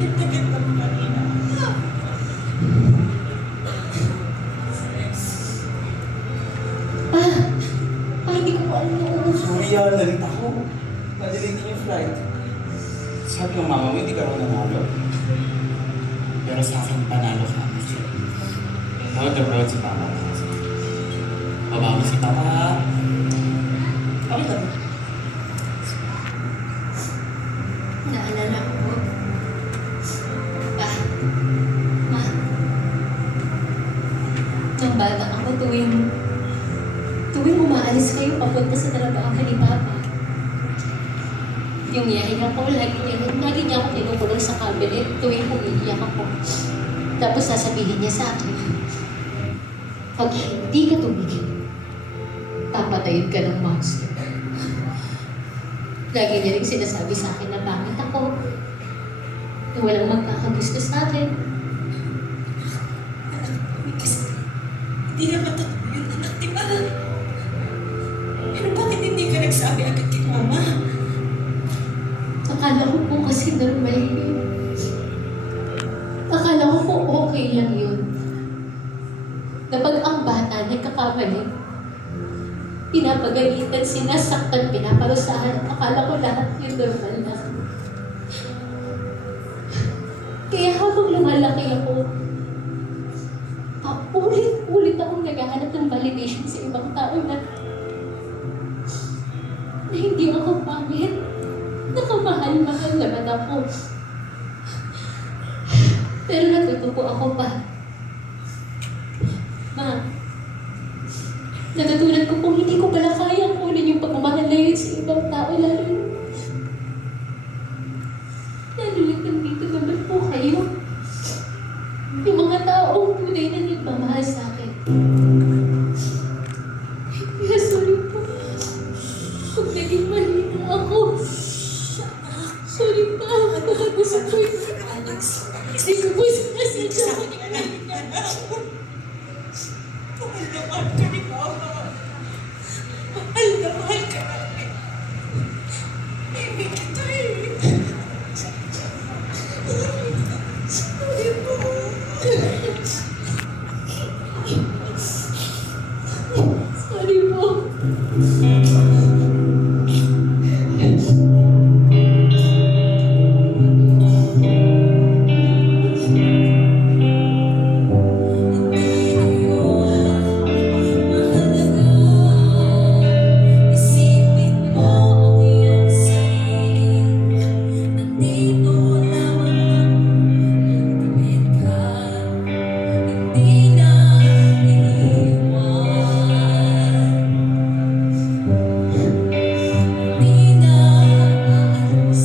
Kita mo kanina. Hindi ko po alam yung Sorry, nalita ko. Na-delay din yung flight. Sabi ng mama mo, hindi ka raw nanalo. Pero sa akin, panalo ka. Proud na proud si Papa mo. Babawi si Papa. Okay lang. naalala ko. Ma, nung bata ako tuwing umaalis kayo papunta sa trabaho ni Papa. Yung yahinga ko, lagi niya ako tinukulong sa cabinet tuwing umiiyak ako. Tapos sasabihin niya sa akin, pag hindi ka tumigil, papatayin ka ng monster. Lagi niya rin sinasabi sa akin na pangit ako, na walang magkakagusto sa akin. Kasi hindi naman totoo yun, anak, di ba? Pero bakit hindi ka nagsabi agad kay Mama? Akala ko po kasi normal yun. Akala ko po okay lang yun. Na pag ang bata nagkakamali, pinapagalitan, sinasaktan, pinaparusahan, akala ko lahat yun normal na. Kaya habang lumalaki ako, paulit-ulit akong naghahanap ng validation sa ibang tao na hindi ako pangit. Nakamahal-mahal naman ako. Pero natutupo ako pa. Ma, natutunan ko kung hindi ko pala kayang kunin yung pagmamahal na yun sa ibang tao, lalo nandito naman po kayo. Yung mga taong tunay na nagmamahal sa akin. Kaya sorry po. Kung naging mali na ako. Sorry pa. Baka gusto ko yun. Hindi ko po sinasadya ko ni Anak. Mahal na mahal ka ni Mama. Mahal na mahal ka namin. Ibig kita eh. Sorry po. Sorry po. Isipin mo ang iyong sarili. Nandito lamang. Lumit ka. Hindi na iniwan. Hindi na aalis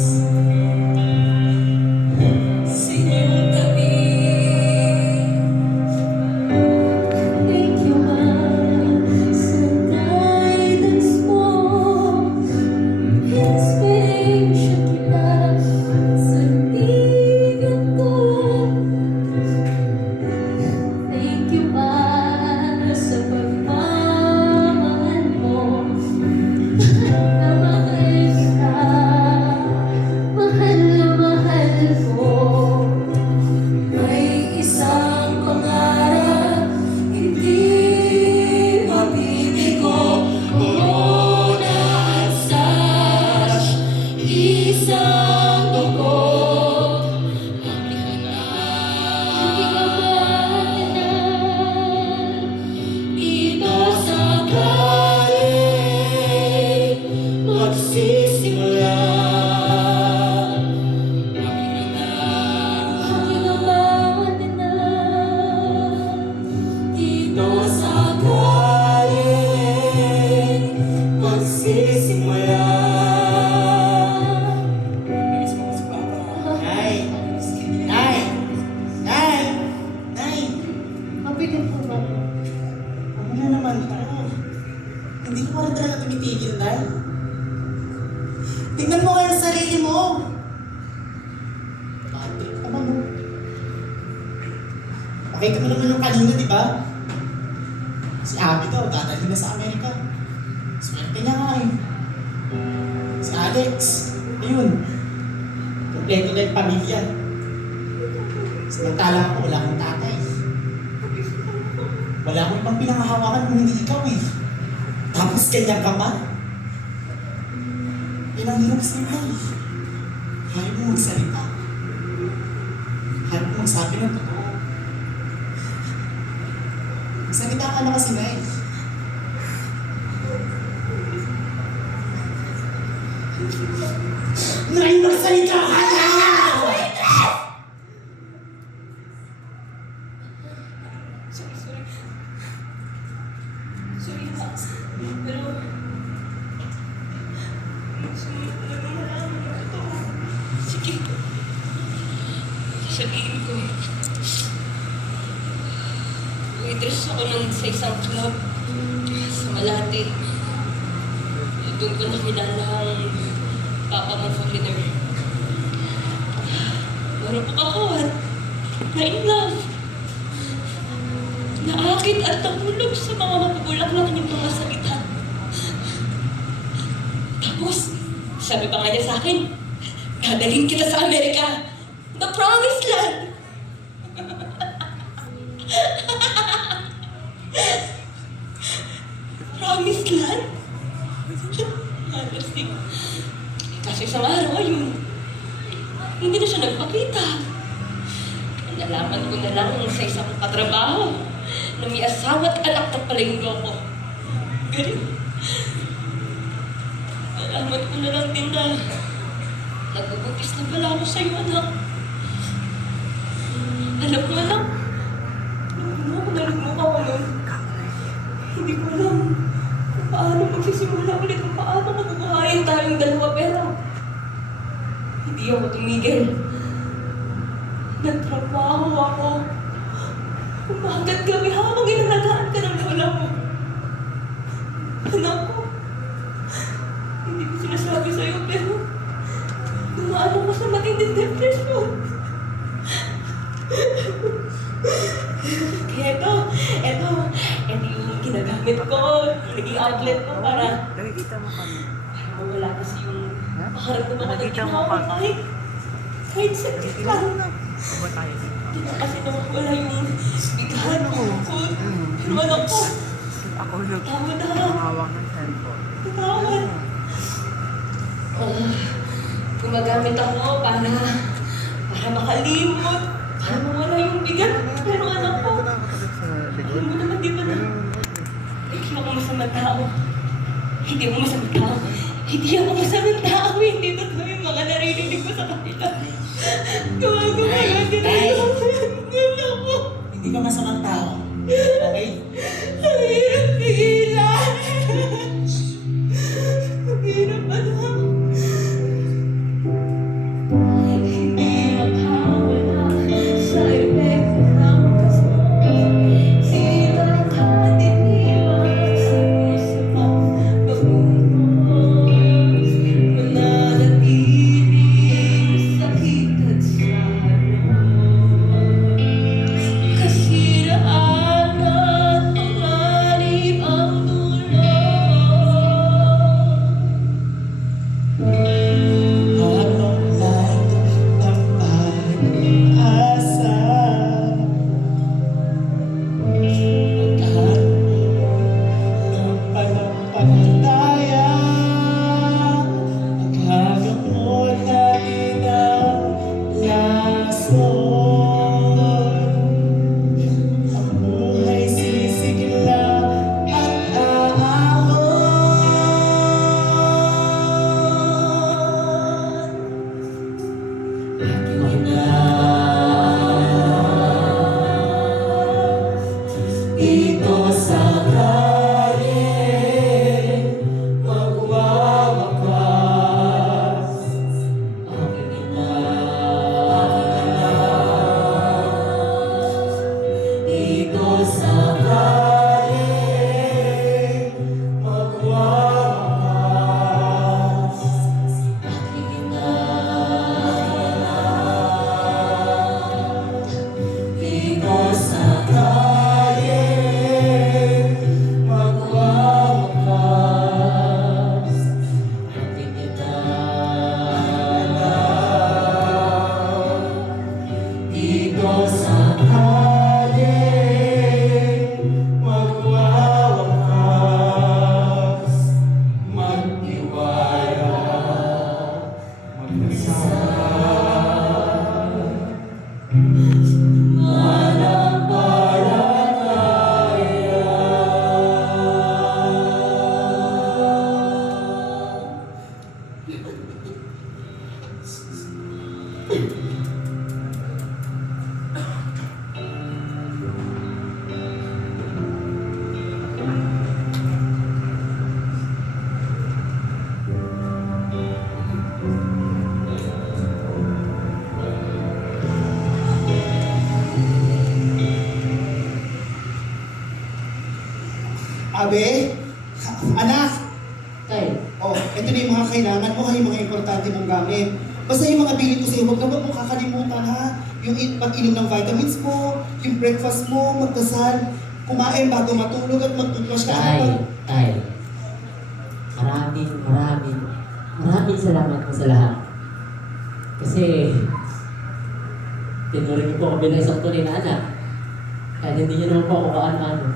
sa iyong tabi. Thank you, Ma, sa guidance mo. Inspiration kita sa tigan ko. Thank you, Ma, sa pagmamahal mo. Na mahal kita, mahal na mahal ko. May isang pangarap, hindi mabibigo. Corona at SARS, isang dugo. Aking amahan dito sa kalye magsisimula. Aking amahan dito sa kalye magsisimula. Bilis mo si Papa. Nay! Nay! Nay! Nay! Mabigat po ba? Ano na naman to? Hindi ko pa rin talaga tumitigil, Nay. Tingnan mo kayo sa sarili mo. Patrick naman mo. Pakita mo naman yung kanina, di ba? Si Abby daw, dadalhin na sa Amerika. Swerte niya nga eh. Si Alex, ayun. Kompleto na yung pamilya. Samantala ako, wala akong tatay. Wala akong ibang pinangahawakan kung hindi ikaw eh. Tapos ganyan ka pa. Ilang hirap sa inay. Ayaw mo magsalita. Ayaw mo magsabi ng totoo. Magsalita ka na kasi, Nay. Nay, magsalita ka na! Sorry, Max. Pero... Sorry, talagang nalaman ko ito. Sige. Sasabihin ko. Waitress ako sa isang club sa Malate. Doon ko nakilala ang papa mong foreigner. Marupok ako at na-in love. Naakit at nahulog sa mga mapubulaklak niyang mga salita. Tapos, sabi pa nga niya sa akin, dadalhin kita sa Amerika, the promised land. Promised land? Honestly. Kasi isang araw ayun, hindi na siya nagpakita. Nalaman ko na lang sa isang katrabaho na may asawa at anak na pala yung loko. Galing. Nalaman ko na lang din na nagbubuntis na pala ako sa'yo, anak. Alam mo, anak, nalugmok ako nun. Hindi ko alam kung paano magsisimula ulit kung paano mabubuhayin tayong dalawa, pero hindi ako tumigil. Nagtrabaho ako. Umagat kami habang inalagaan ka ng lola mo. Anak ko, hindi ko sinasabi sa'yo, pero dumaan ako sa matinding depression. Kaya ito yung ginagamit ko, naging outlet ko para mawala kasi yung makaramdam ako ng ginawa kahit saglit lang. Hindi na kasi nawawala yung bighan ko. Pero anak ko, tawad tawad. Gumagamit ako para makalimot, para mawala yung bigat. Pero anak ko, alam mo naman di ba na hindi ako masamang tao. Hindi ako masamang tao. Hindi ako masamang tao. Hindi totoo yung mga naririnig ko sa kanila. Gumagawa din ako. Ako. Hindi ka masamang tao. Okay? Ang hirap tigilan. Ang hirap, anak. Hindi makawala sa epekto ng gusto. Sino ka diniwan sa mga pag-unos? Mananatili Abe, anak, Tay, oh, ito na yung mga kailangan mo, yung mga importante mong gamit. Basta yung mga bilhin ko sa'yo, huwag na mong kakalimutan ha. Yung pag-inom ng vitamins mo, yung breakfast mo, magdasal, kumain bago matulog at mag-toothbrush ka. Tay. Maraming salamat po sa lahat. Kasi, tinuring niyo po ako bilang isang tunay na anak. Kahit hindi niyo naman po ako kaano-ano.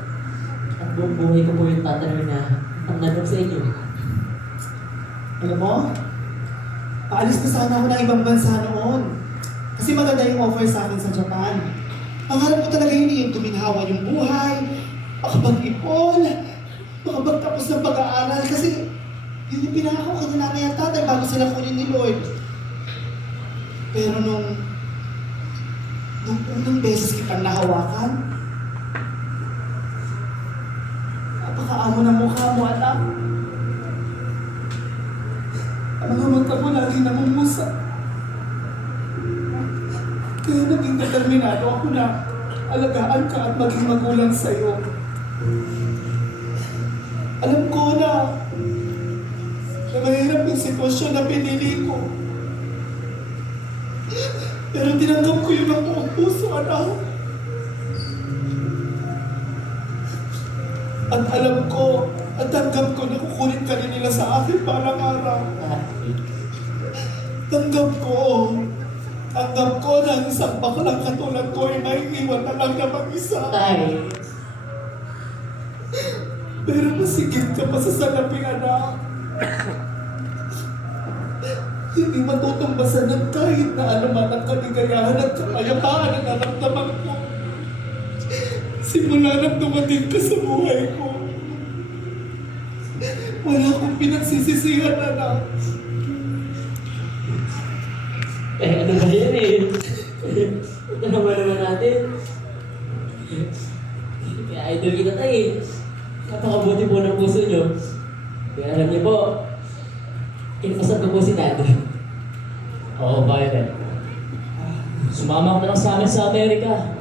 At buong buhay ko po yung tatanungin na ang nanong sa inyo. Alam mo, paalis na sana ako ng ibang bansa noon. Kasi maganda yung offer sa akin sa Japan. Pangarap ko talaga yun yung tuminhawa yung buhay, makapag-ipon, makapagtapos ng pag-aaral. Kasi yun yung pinangako ko na nanay at tatay bago sila kunin ni Lord. Pero nung unang beses kitang nahawakan, napakaamo ng mukha mo, anak. Ang mga mata mo lagi namumusa. Kaya naging determinado ako na alagaan ka at maging magulang sa'yo. Alam ko na mahirap yung sitwasyon na pinili ko. Pero tinanggap ko yun ng buong puso, anak. At alam ko, at tanggap ko na kukunin ka rin nila sa akin parang araw. Tanggap ko na ang isang baklang katulad ko ay maiiwan na lang na mag-isa. Tay, Pero masigit ka pa sa salapi, anak. Hindi matutumbasan ng kahit na anuman ang kaligayahan at kapayapaan ang naramdaman ko. Simula nang dumating ka sa buhay ko, wala akong pinagsisisihan, anak. ano ba yan eh? Ito naman natin. Kaya idol kita tayo eh. Napakabuti po ng puso nyo. Kaya alam niyo po, inasal ko po si Daddy. Oo, Violet. Sumama ko na lang sa amin sa Amerika.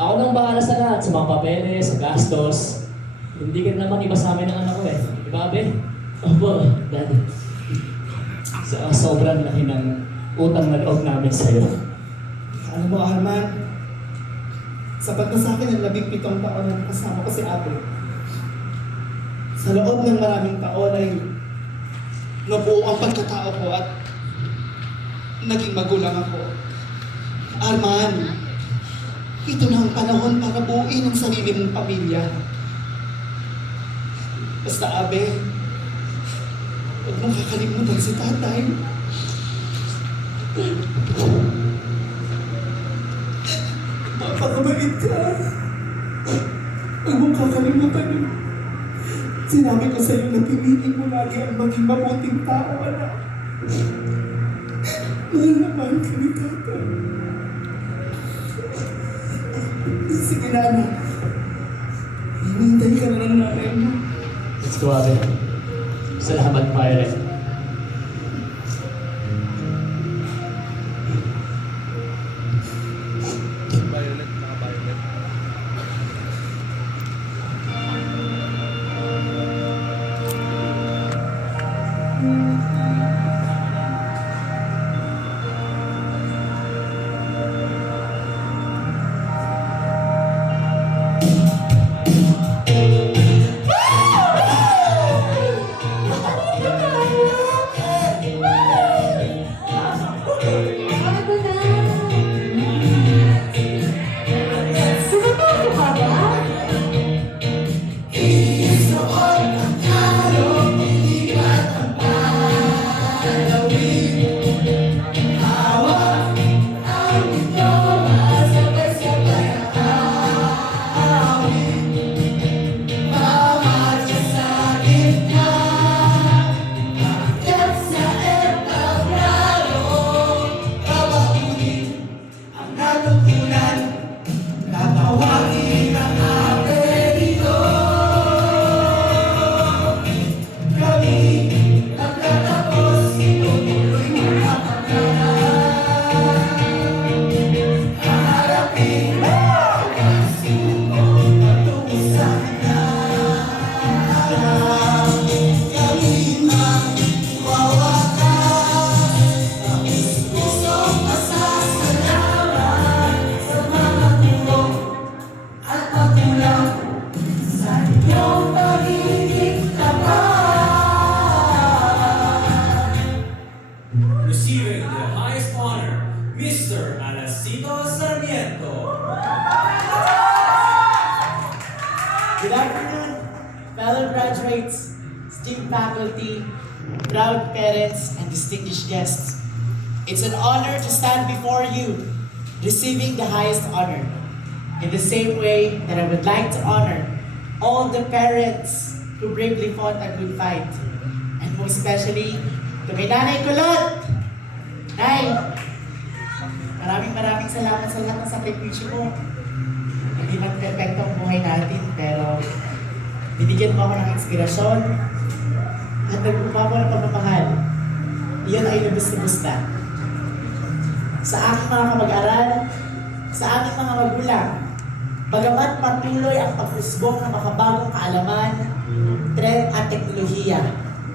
Ako nang bahala sa lahat, sa mga papeles, sa gastos. Hindi ka naman iba sa amin ng anak ko eh. Diba, Abe? Opo, Daddy. Sa sobrang laki ng utang na loob namin sa'yo. Alam mo, Arman, sapat na sa akin ang 17 taon na kasama ko si Abe. Sa loob ng maraming taon ay nabuo ang pagkatao ko at naging magulang ako. Arman, ito na ang panahon para buuin ang sarili mong pamilya. Basta, Abe, huwag mong kakalimutan si tatay. Papakabait ka. Huwag mong kakalimutan yun. Sinabi ko sa'yo na piliin mo lagi ang maging mabuting tao, anak. Mahal na mahal ka ni tatay. Sige na, anak. Hinintay ka na ng nanay mo. Let's go, Abe. Salamat, Violet. receiving the highest honor, Mr. Anacito Sarmiento. Good afternoon, fellow graduates, esteemed faculty, proud parents, and distinguished guests. It's an honor to stand before you, receiving the highest honor. In the same way that I would like to honor all the parents who bravely fought a good fight. And most especially, to my Nanay Kulot! Nay, maraming salamat sa lahat ng sakripisyo mo. Hindi man perfecto ang buhay natin, pero binigyan mo ako ng inspirasyon at nagbuka mo ng pagmamahal. Iyon ay lubos-lubos na. Sa aking mga kamag-aral, sa aming mga magulang, bagamat patuloy ang pag-usbong ng makabagong kaalaman, trend at teknolohiya,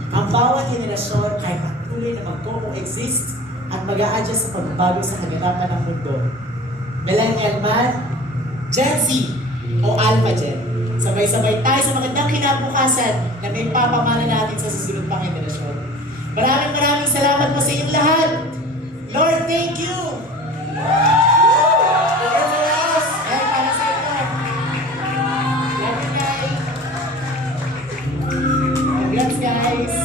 ang bawat henerasyon ay patuloy na mag-co-exist at mag-a-adjust sa pagbabago sa kaganapan ng mundo. Millennial man, Gen Z o Alpha Gen. Sabay-sabay tayo sa magandang kinabukasan na may papamana natin sa susunod pang henerasyon. Maraming salamat po sa inyong lahat. Lord, thank you! Ay, para sa inyo. Love you guys. Congrats guys.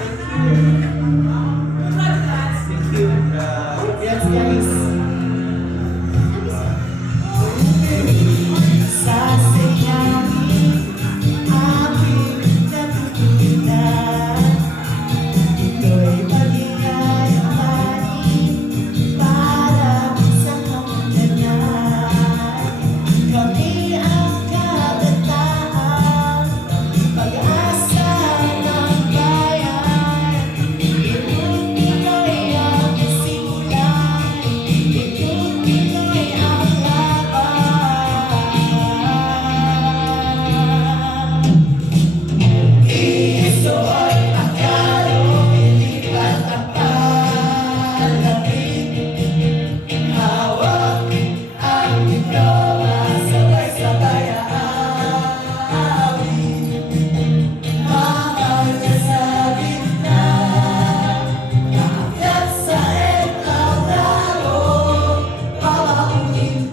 Thank you. Thank you. Congrats guys. Sasayangin aking natutunan. Ito'y magiging panin para sa kamundanan. Kami ang kabataan, pag-asa ng bayan. Itong Pinoy ang simulan, itong Pinoy ang laban. Iso ay akalo, ilipat ang palapit. Hawak ang diploma, sabay-sabay aawit. Mga sa gitna, naakyat sa entrado, babaunin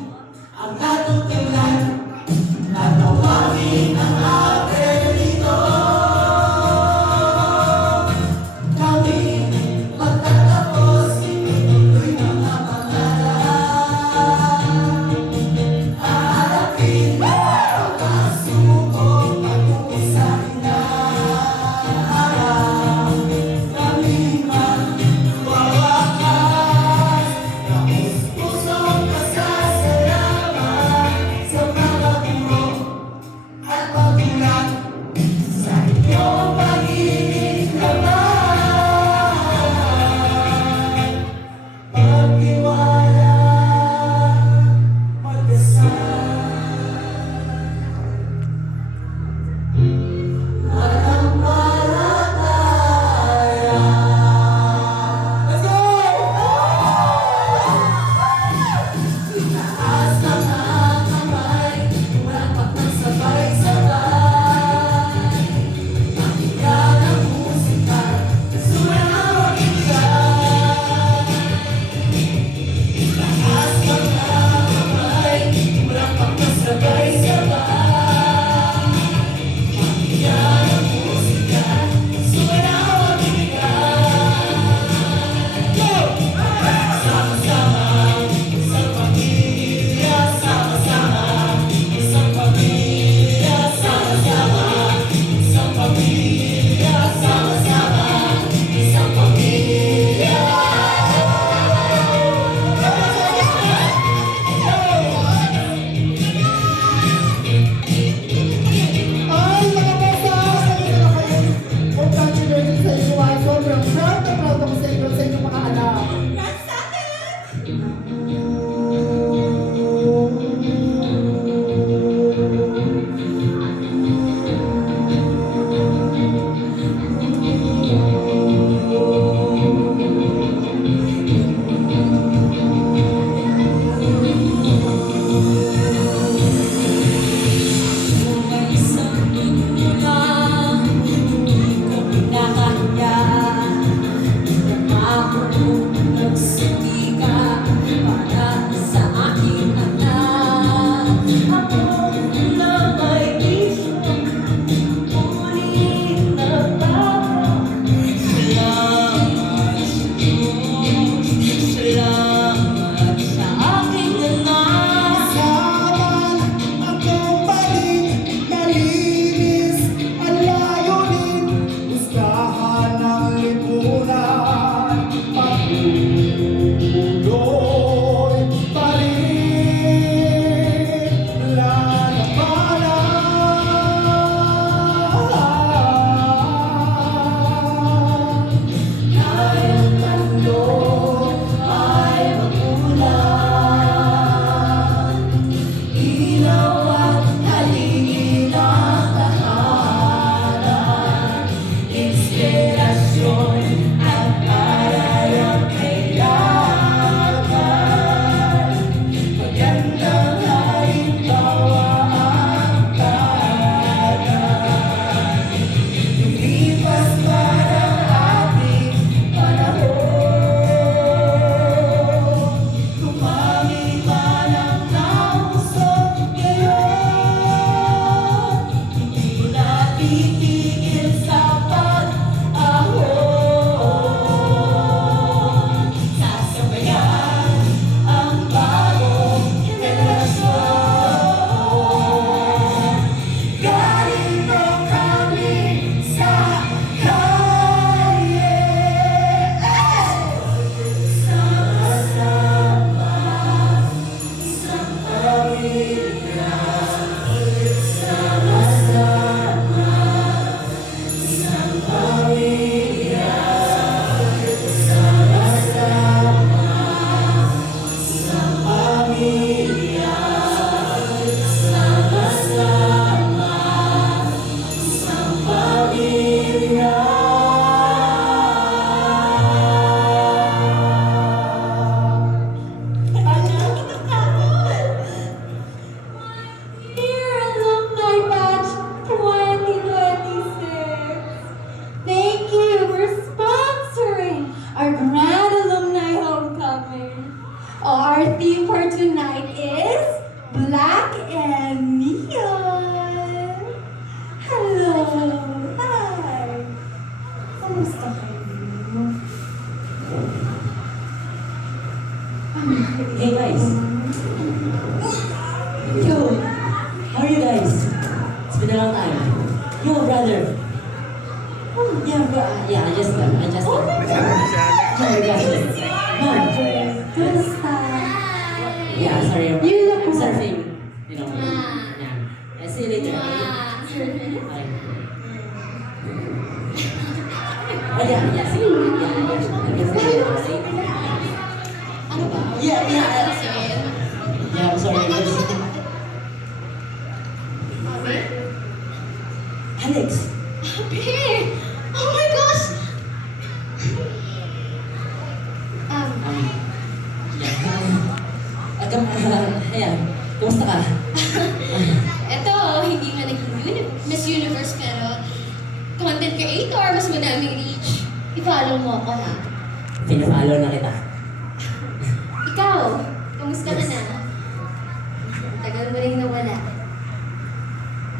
ang natutunan, natawagin ang apelito. Kami magtatapos, itutuloy ng pangalan. Harapin ang pasubok, pag-uusahin na harap. Kami magwawakas, taos-pusong pasasalamat sa mga guro at magulang sa inyong pagiging laban. Pagtiwala, magdasal. Manampalataya. Let's go! Itaas ang mga kamay, malakpak ng sabay-sabay. Pakinggan ang musika, sumunod ang pakinggan. Itaas ang mga kamay, malakpak ng sabay-sabay. Pakinggan ang musika, sumunod ang pakinggan. Go! Sama-sama, isang pamilya, sama-sama, isang pamilya, sama-sama, isang pamilya, sama-sama, isang pamilya. Ay, mga basa! Sa'yo na kayo. Congratulations sa inyo. Ay, sobrang proud na proud ako sa inyo, sa inyong mga anak. Congrats sa atin! May isang mundo na hindi ko pinakaya. Our theme for tonight is Black and Neon. Hello! Hi! Kamusta kayo? Hey guys. Yo, how are you guys? It's been a long time. Yo, brother. Yeah, I just Oh my gosh. Mom. Kamusta? Yeah, sorry. You look I'm surfing. You know. Yeah. I'll see you later. Bye. Oh yeah, see you. Ano ba? Yeah. Yeah, I'm sorry. Alex. Abe! Oh my gosh! Ayan, kumusta ka? Eto, hindi nga naging Miss Universe, pero content creator, mas madaming reach. I-follow mo ako, ha? Pina-follow na kita. Ikaw, kamusta ka na? Tagal mo rin nawala.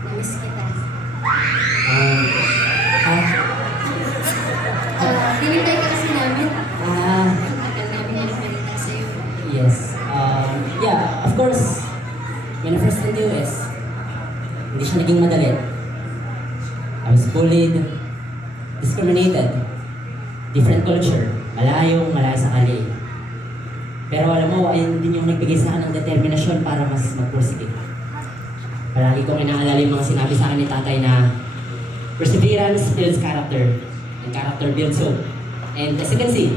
Namiss kita. Hinintay ka kasi namin. Tagal namin nalimalita sa'yo. Yes. Yeah, of course, when I first went to US, hindi siya naging madali. I was bullied, discriminated, different culture, malayo sa kali. Pero alam mo, ayun din yung nagbigay sa akin ng determinasyon para mas magpursige. Palagi kong inaalala yung mga sinabi sa akin ni tatay na perseverance builds character, and character builds hope. And as you can see,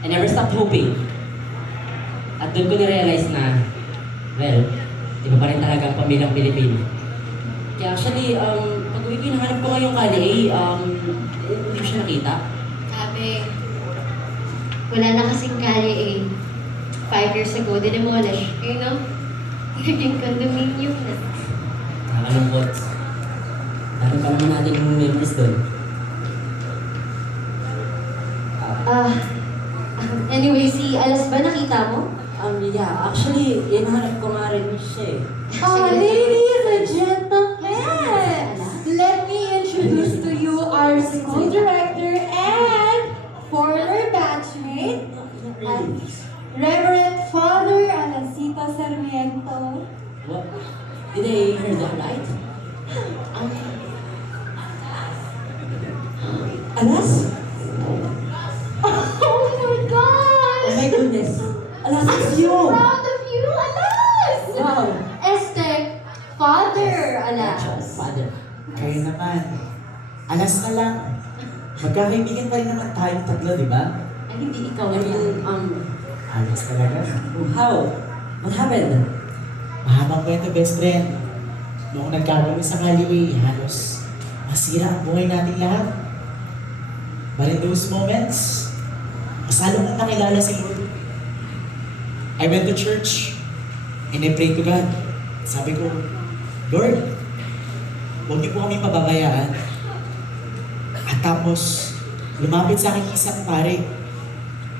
I never stopped hoping. At doon ko na-realize na, well, iba pa rin talaga ang pamilyang Pilipino. Kaya actually, pag hinahanap ko ngayong kali, hindi ko siya nakita. Sabi, wala na kasing kali 5 years ago, dinemolish. You know? Naging condominium na. Nakakalungkot. Dami pa naman natin yung memories doon. Anyway, si Alas ba nakita mo? Yeah, actually, hinahanap ko nga rin siya Ladies and gentlemen, let me introduce to you our school director and former batchmate, Reverend Father Alasito Sarmiento. What? Did I hear that right? Alas? Oh my God! Oh my goodness! Alas, it's you! Proud of you, Alas! Wow! Este, Father Alas. Father. Kayo naman. Alas na lang. Magkakaibigan pa rin naman tayong tatlo, di ba? Ay, hindi ikaw. I mean, Alas talaga. how? What happened? Mahabang kwento, best friend. Noong nagkakaroon sa kali, halos masira ang buhay natin lahat. But in those moments, mas lalo kong nakilala si Lord. I went to church and I prayed to God. Sabi ko, Lord, huwag niyo po kami pababayaan. At tapos, lumapit sa akin isang pare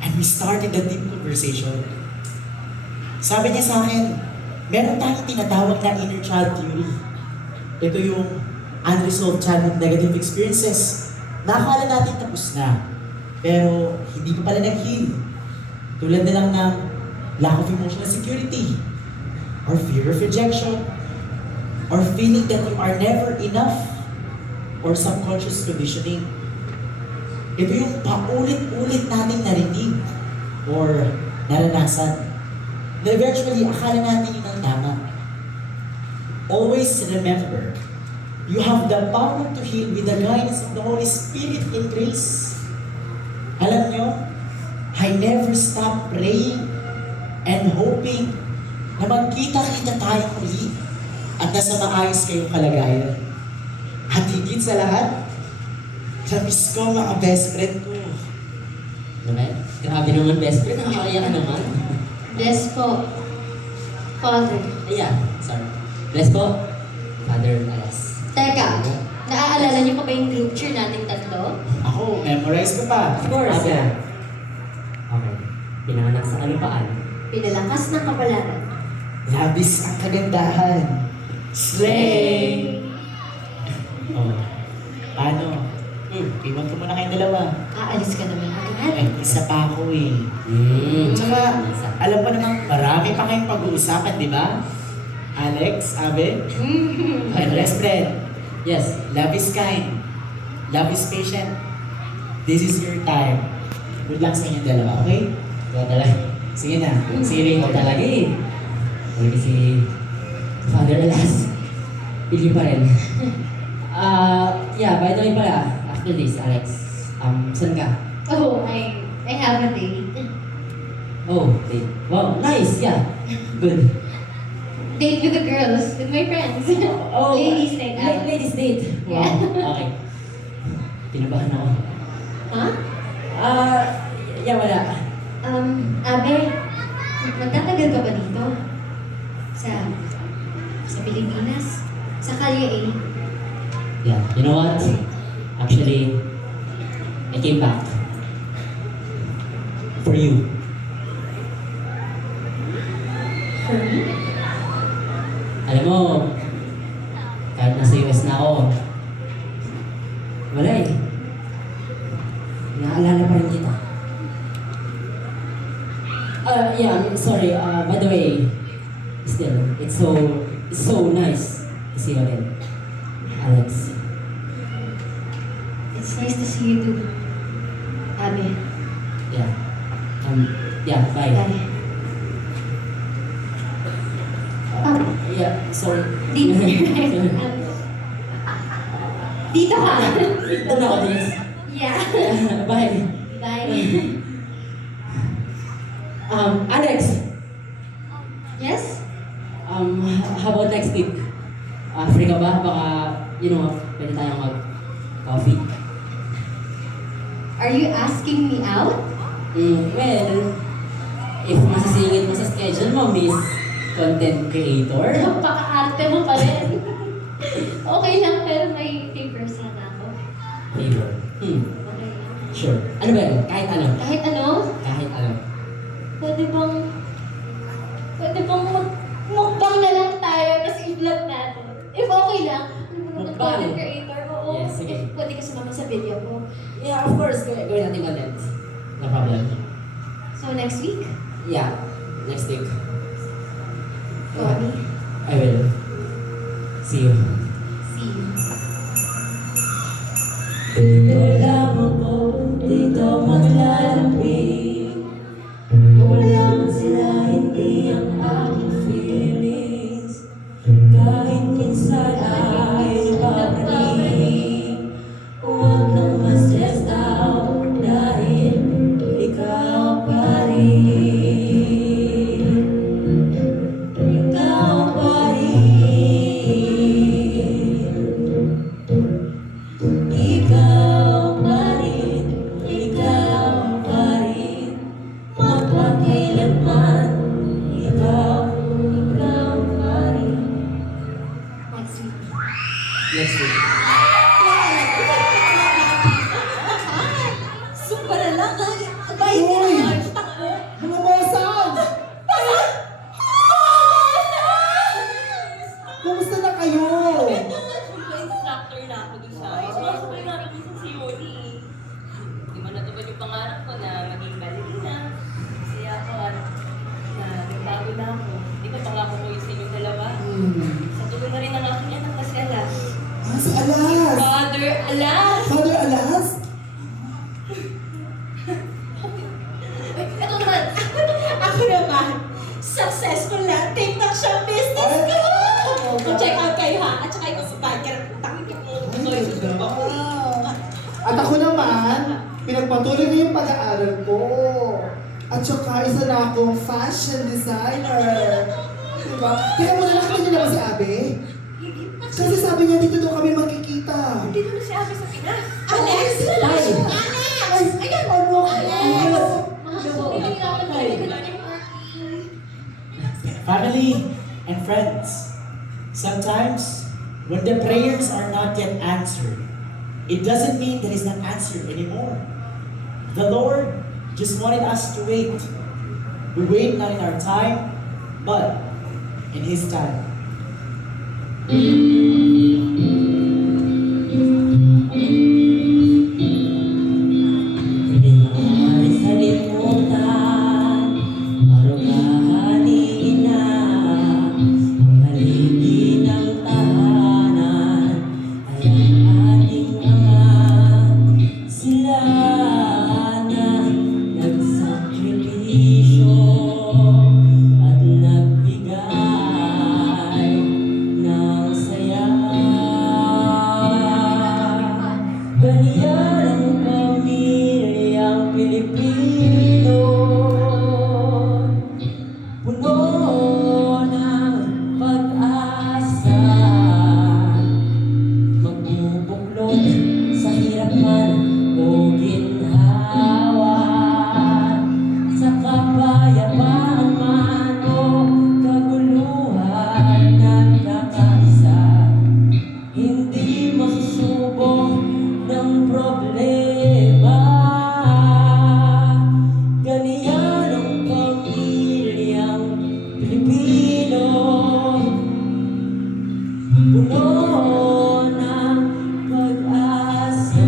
and we started a deep conversation. Sabi niya sa akin, meron tayong tinatawag na inner child theory. Ito yung unresolved childhood negative experiences. Nakakala natin tapos na, pero hindi pa pala nag-heal. Tulad na lang ng lack of emotional security, or fear of rejection, or feeling that you are never enough, or subconscious conditioning. Ito yung paulit-ulit nating narinig or naranasan na eventually akala natin yun ang tama. Always remember, you have the power to heal with the guidance of the Holy Spirit in grace. Alam nyo, I never stop praying and hoping na magkita-kita tayo muli at nasa maayos kayong kalagayan. At higit sa lahat, namiss ko mga best friend ko. Naman? Grabe naman, best friend. Nakakaya ka naman. Bless po, Father. Ayan, sorry. Bless po, Father Alas. Teka, naaalala niyo pa ba yung group cheer nating tatlo? Ako, memorize ko pa. Of course, yeah. Okay. Pinanganak sa kalupaan. pinalakas ng kapalaran. Labis ang kagandahan. Slay! Oh, paano? Iwan ko muna kayong dalawa. Aalis ka naman agad. Ay, isa pa ako eh. Tsaka, alam ko namang marami pa kayong pag-uusapan, di ba? Alex, Abe, my best friend. Yes. Love is kind. Love is patient. This is your time. Good luck sa inyong dalawa, okay? Ikaw talaga. Sige na. Sige rin ikaw talaga eh. Talaga si Father Alas. Pili pa rin. Yeah, by the way pala, after this, Alex, saan ka? Oh, I have a date. Oh, date. Wow, nice, yeah. Good. Date with the girls, with my friends. Oh, Ladies night out. Ladies date. Wow, okay. Pinabahan ako. Huh? Yeah, wala. Abe, magtatagal ka ba dito? Sa Pilipinas? Sa Kalye A? Yeah, you know what? Actually, I came back. For you. For me? Alam mo, kahit nasa US na ako, wala eh. Naalala pa rin kita. Yeah, I'm sorry. By the way, still, it's so nice to see you again, Alex. It's nice to see you too, Abe. Yeah. Yeah, bye. Bye. Yeah, sorry. Dito. Dito ka. Dito na ako, Dennis. Yeah. Bye. Bye. Alex, Yes? how about next week? Free ka ba? Baka, pwede tayong mag-coffee. Are you asking me out? Well, if masisingit mo sa schedule mo, Miss Content Creator. Napaka-arte mo pa rin. Okay lang, pero may papers na ako. Favor. Okay lang. Sure. Ano ba yun? Kahit ano? Kahit ano, Kahit ano. pwede bang mukbang na lang tayo, tapos i-vlog natin. If okay lang, ano mo naman Mukbang? content creator? Oo. Yes, sige. Pwede ka sumama sa video ko. Yeah, of course. Gawin natin content. No problem. So next week, Yeah, next week. call me. I will. See you. See you. Dito lang ako, dito maglalambing. Walang sila, hindi ang aking feelings. Kahit minsan ay napapanig. Huwag kang ma-stress out dahil ikaw pa rin. Ikaw pa rin. Ikaw pa rin, ikaw pa rin, magpakailanman, ikaw pa rin. Next week. Next week. Sumpa na lang ha. Uy! Mga bosan! Kumusta na kayo? Instructor na ako dun sa akin. Sumasabay nga rin sa Sioni. Di man natupad yung pangarap ko na maging ballerina. Kasi ako at nagbago na ako. Di ba pangako ko yung sa inyong dalawa? Sa tulong na rin ng aking anak na si Alas. Si Alas! Father Alas! Father Alas? Ito naman! Ako naman, successful na TikTok shop business ko! Check out kayo ha, at saka ikaw si Biker. At ako naman, pinagpatuloy ko yung pag-aaral ko. At saka isa na akong fashion designer. Diba? Kaya muna nakita niyo na ba si Abe? Kasi sabi niya dito daw kami magkikita. Dito na si Abby sa Pinas. Alex! Ay! Alex! Ayan! Ano? Alex! Family and friends, sometimes when the prayers are not yet answered, it doesn't mean that it's not answered anymore. The Lord just wanted us to wait. We wait not in our time, but in His time. Hindi maaari sa limutan, marugani na ang haligi ng tahanan ay ang ating ama. Sila na nagsakripisyo at nagbigay ng saya. Ganyan ang pamilyang Pilipino, puno ng pag-asa, magbubuklod sa hirapan o ginhawa, sa kapayapaan man o kaguluhan ng kakaisa. Hindi masusubok ng problema. Ganyan ang pamilyang Pilipino, puno ng pag-asa.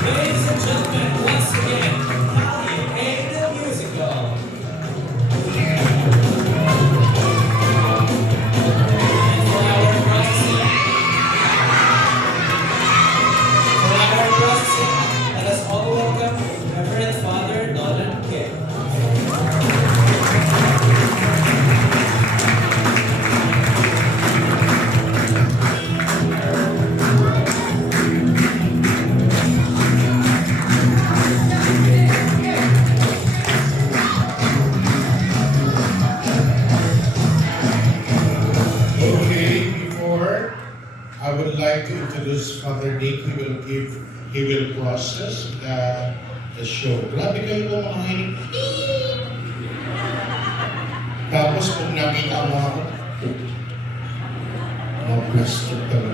Ladies and gentlemen, once again, Caliente the Musical. And for our processing, let us all welcome Reverend Father Dolan Kim. Okay, before I would like to introduce Father Nick. He will give he will process the show. Grabe kayo po mga hiling. Tapos kung nakita mo ako, mga plastic talaga.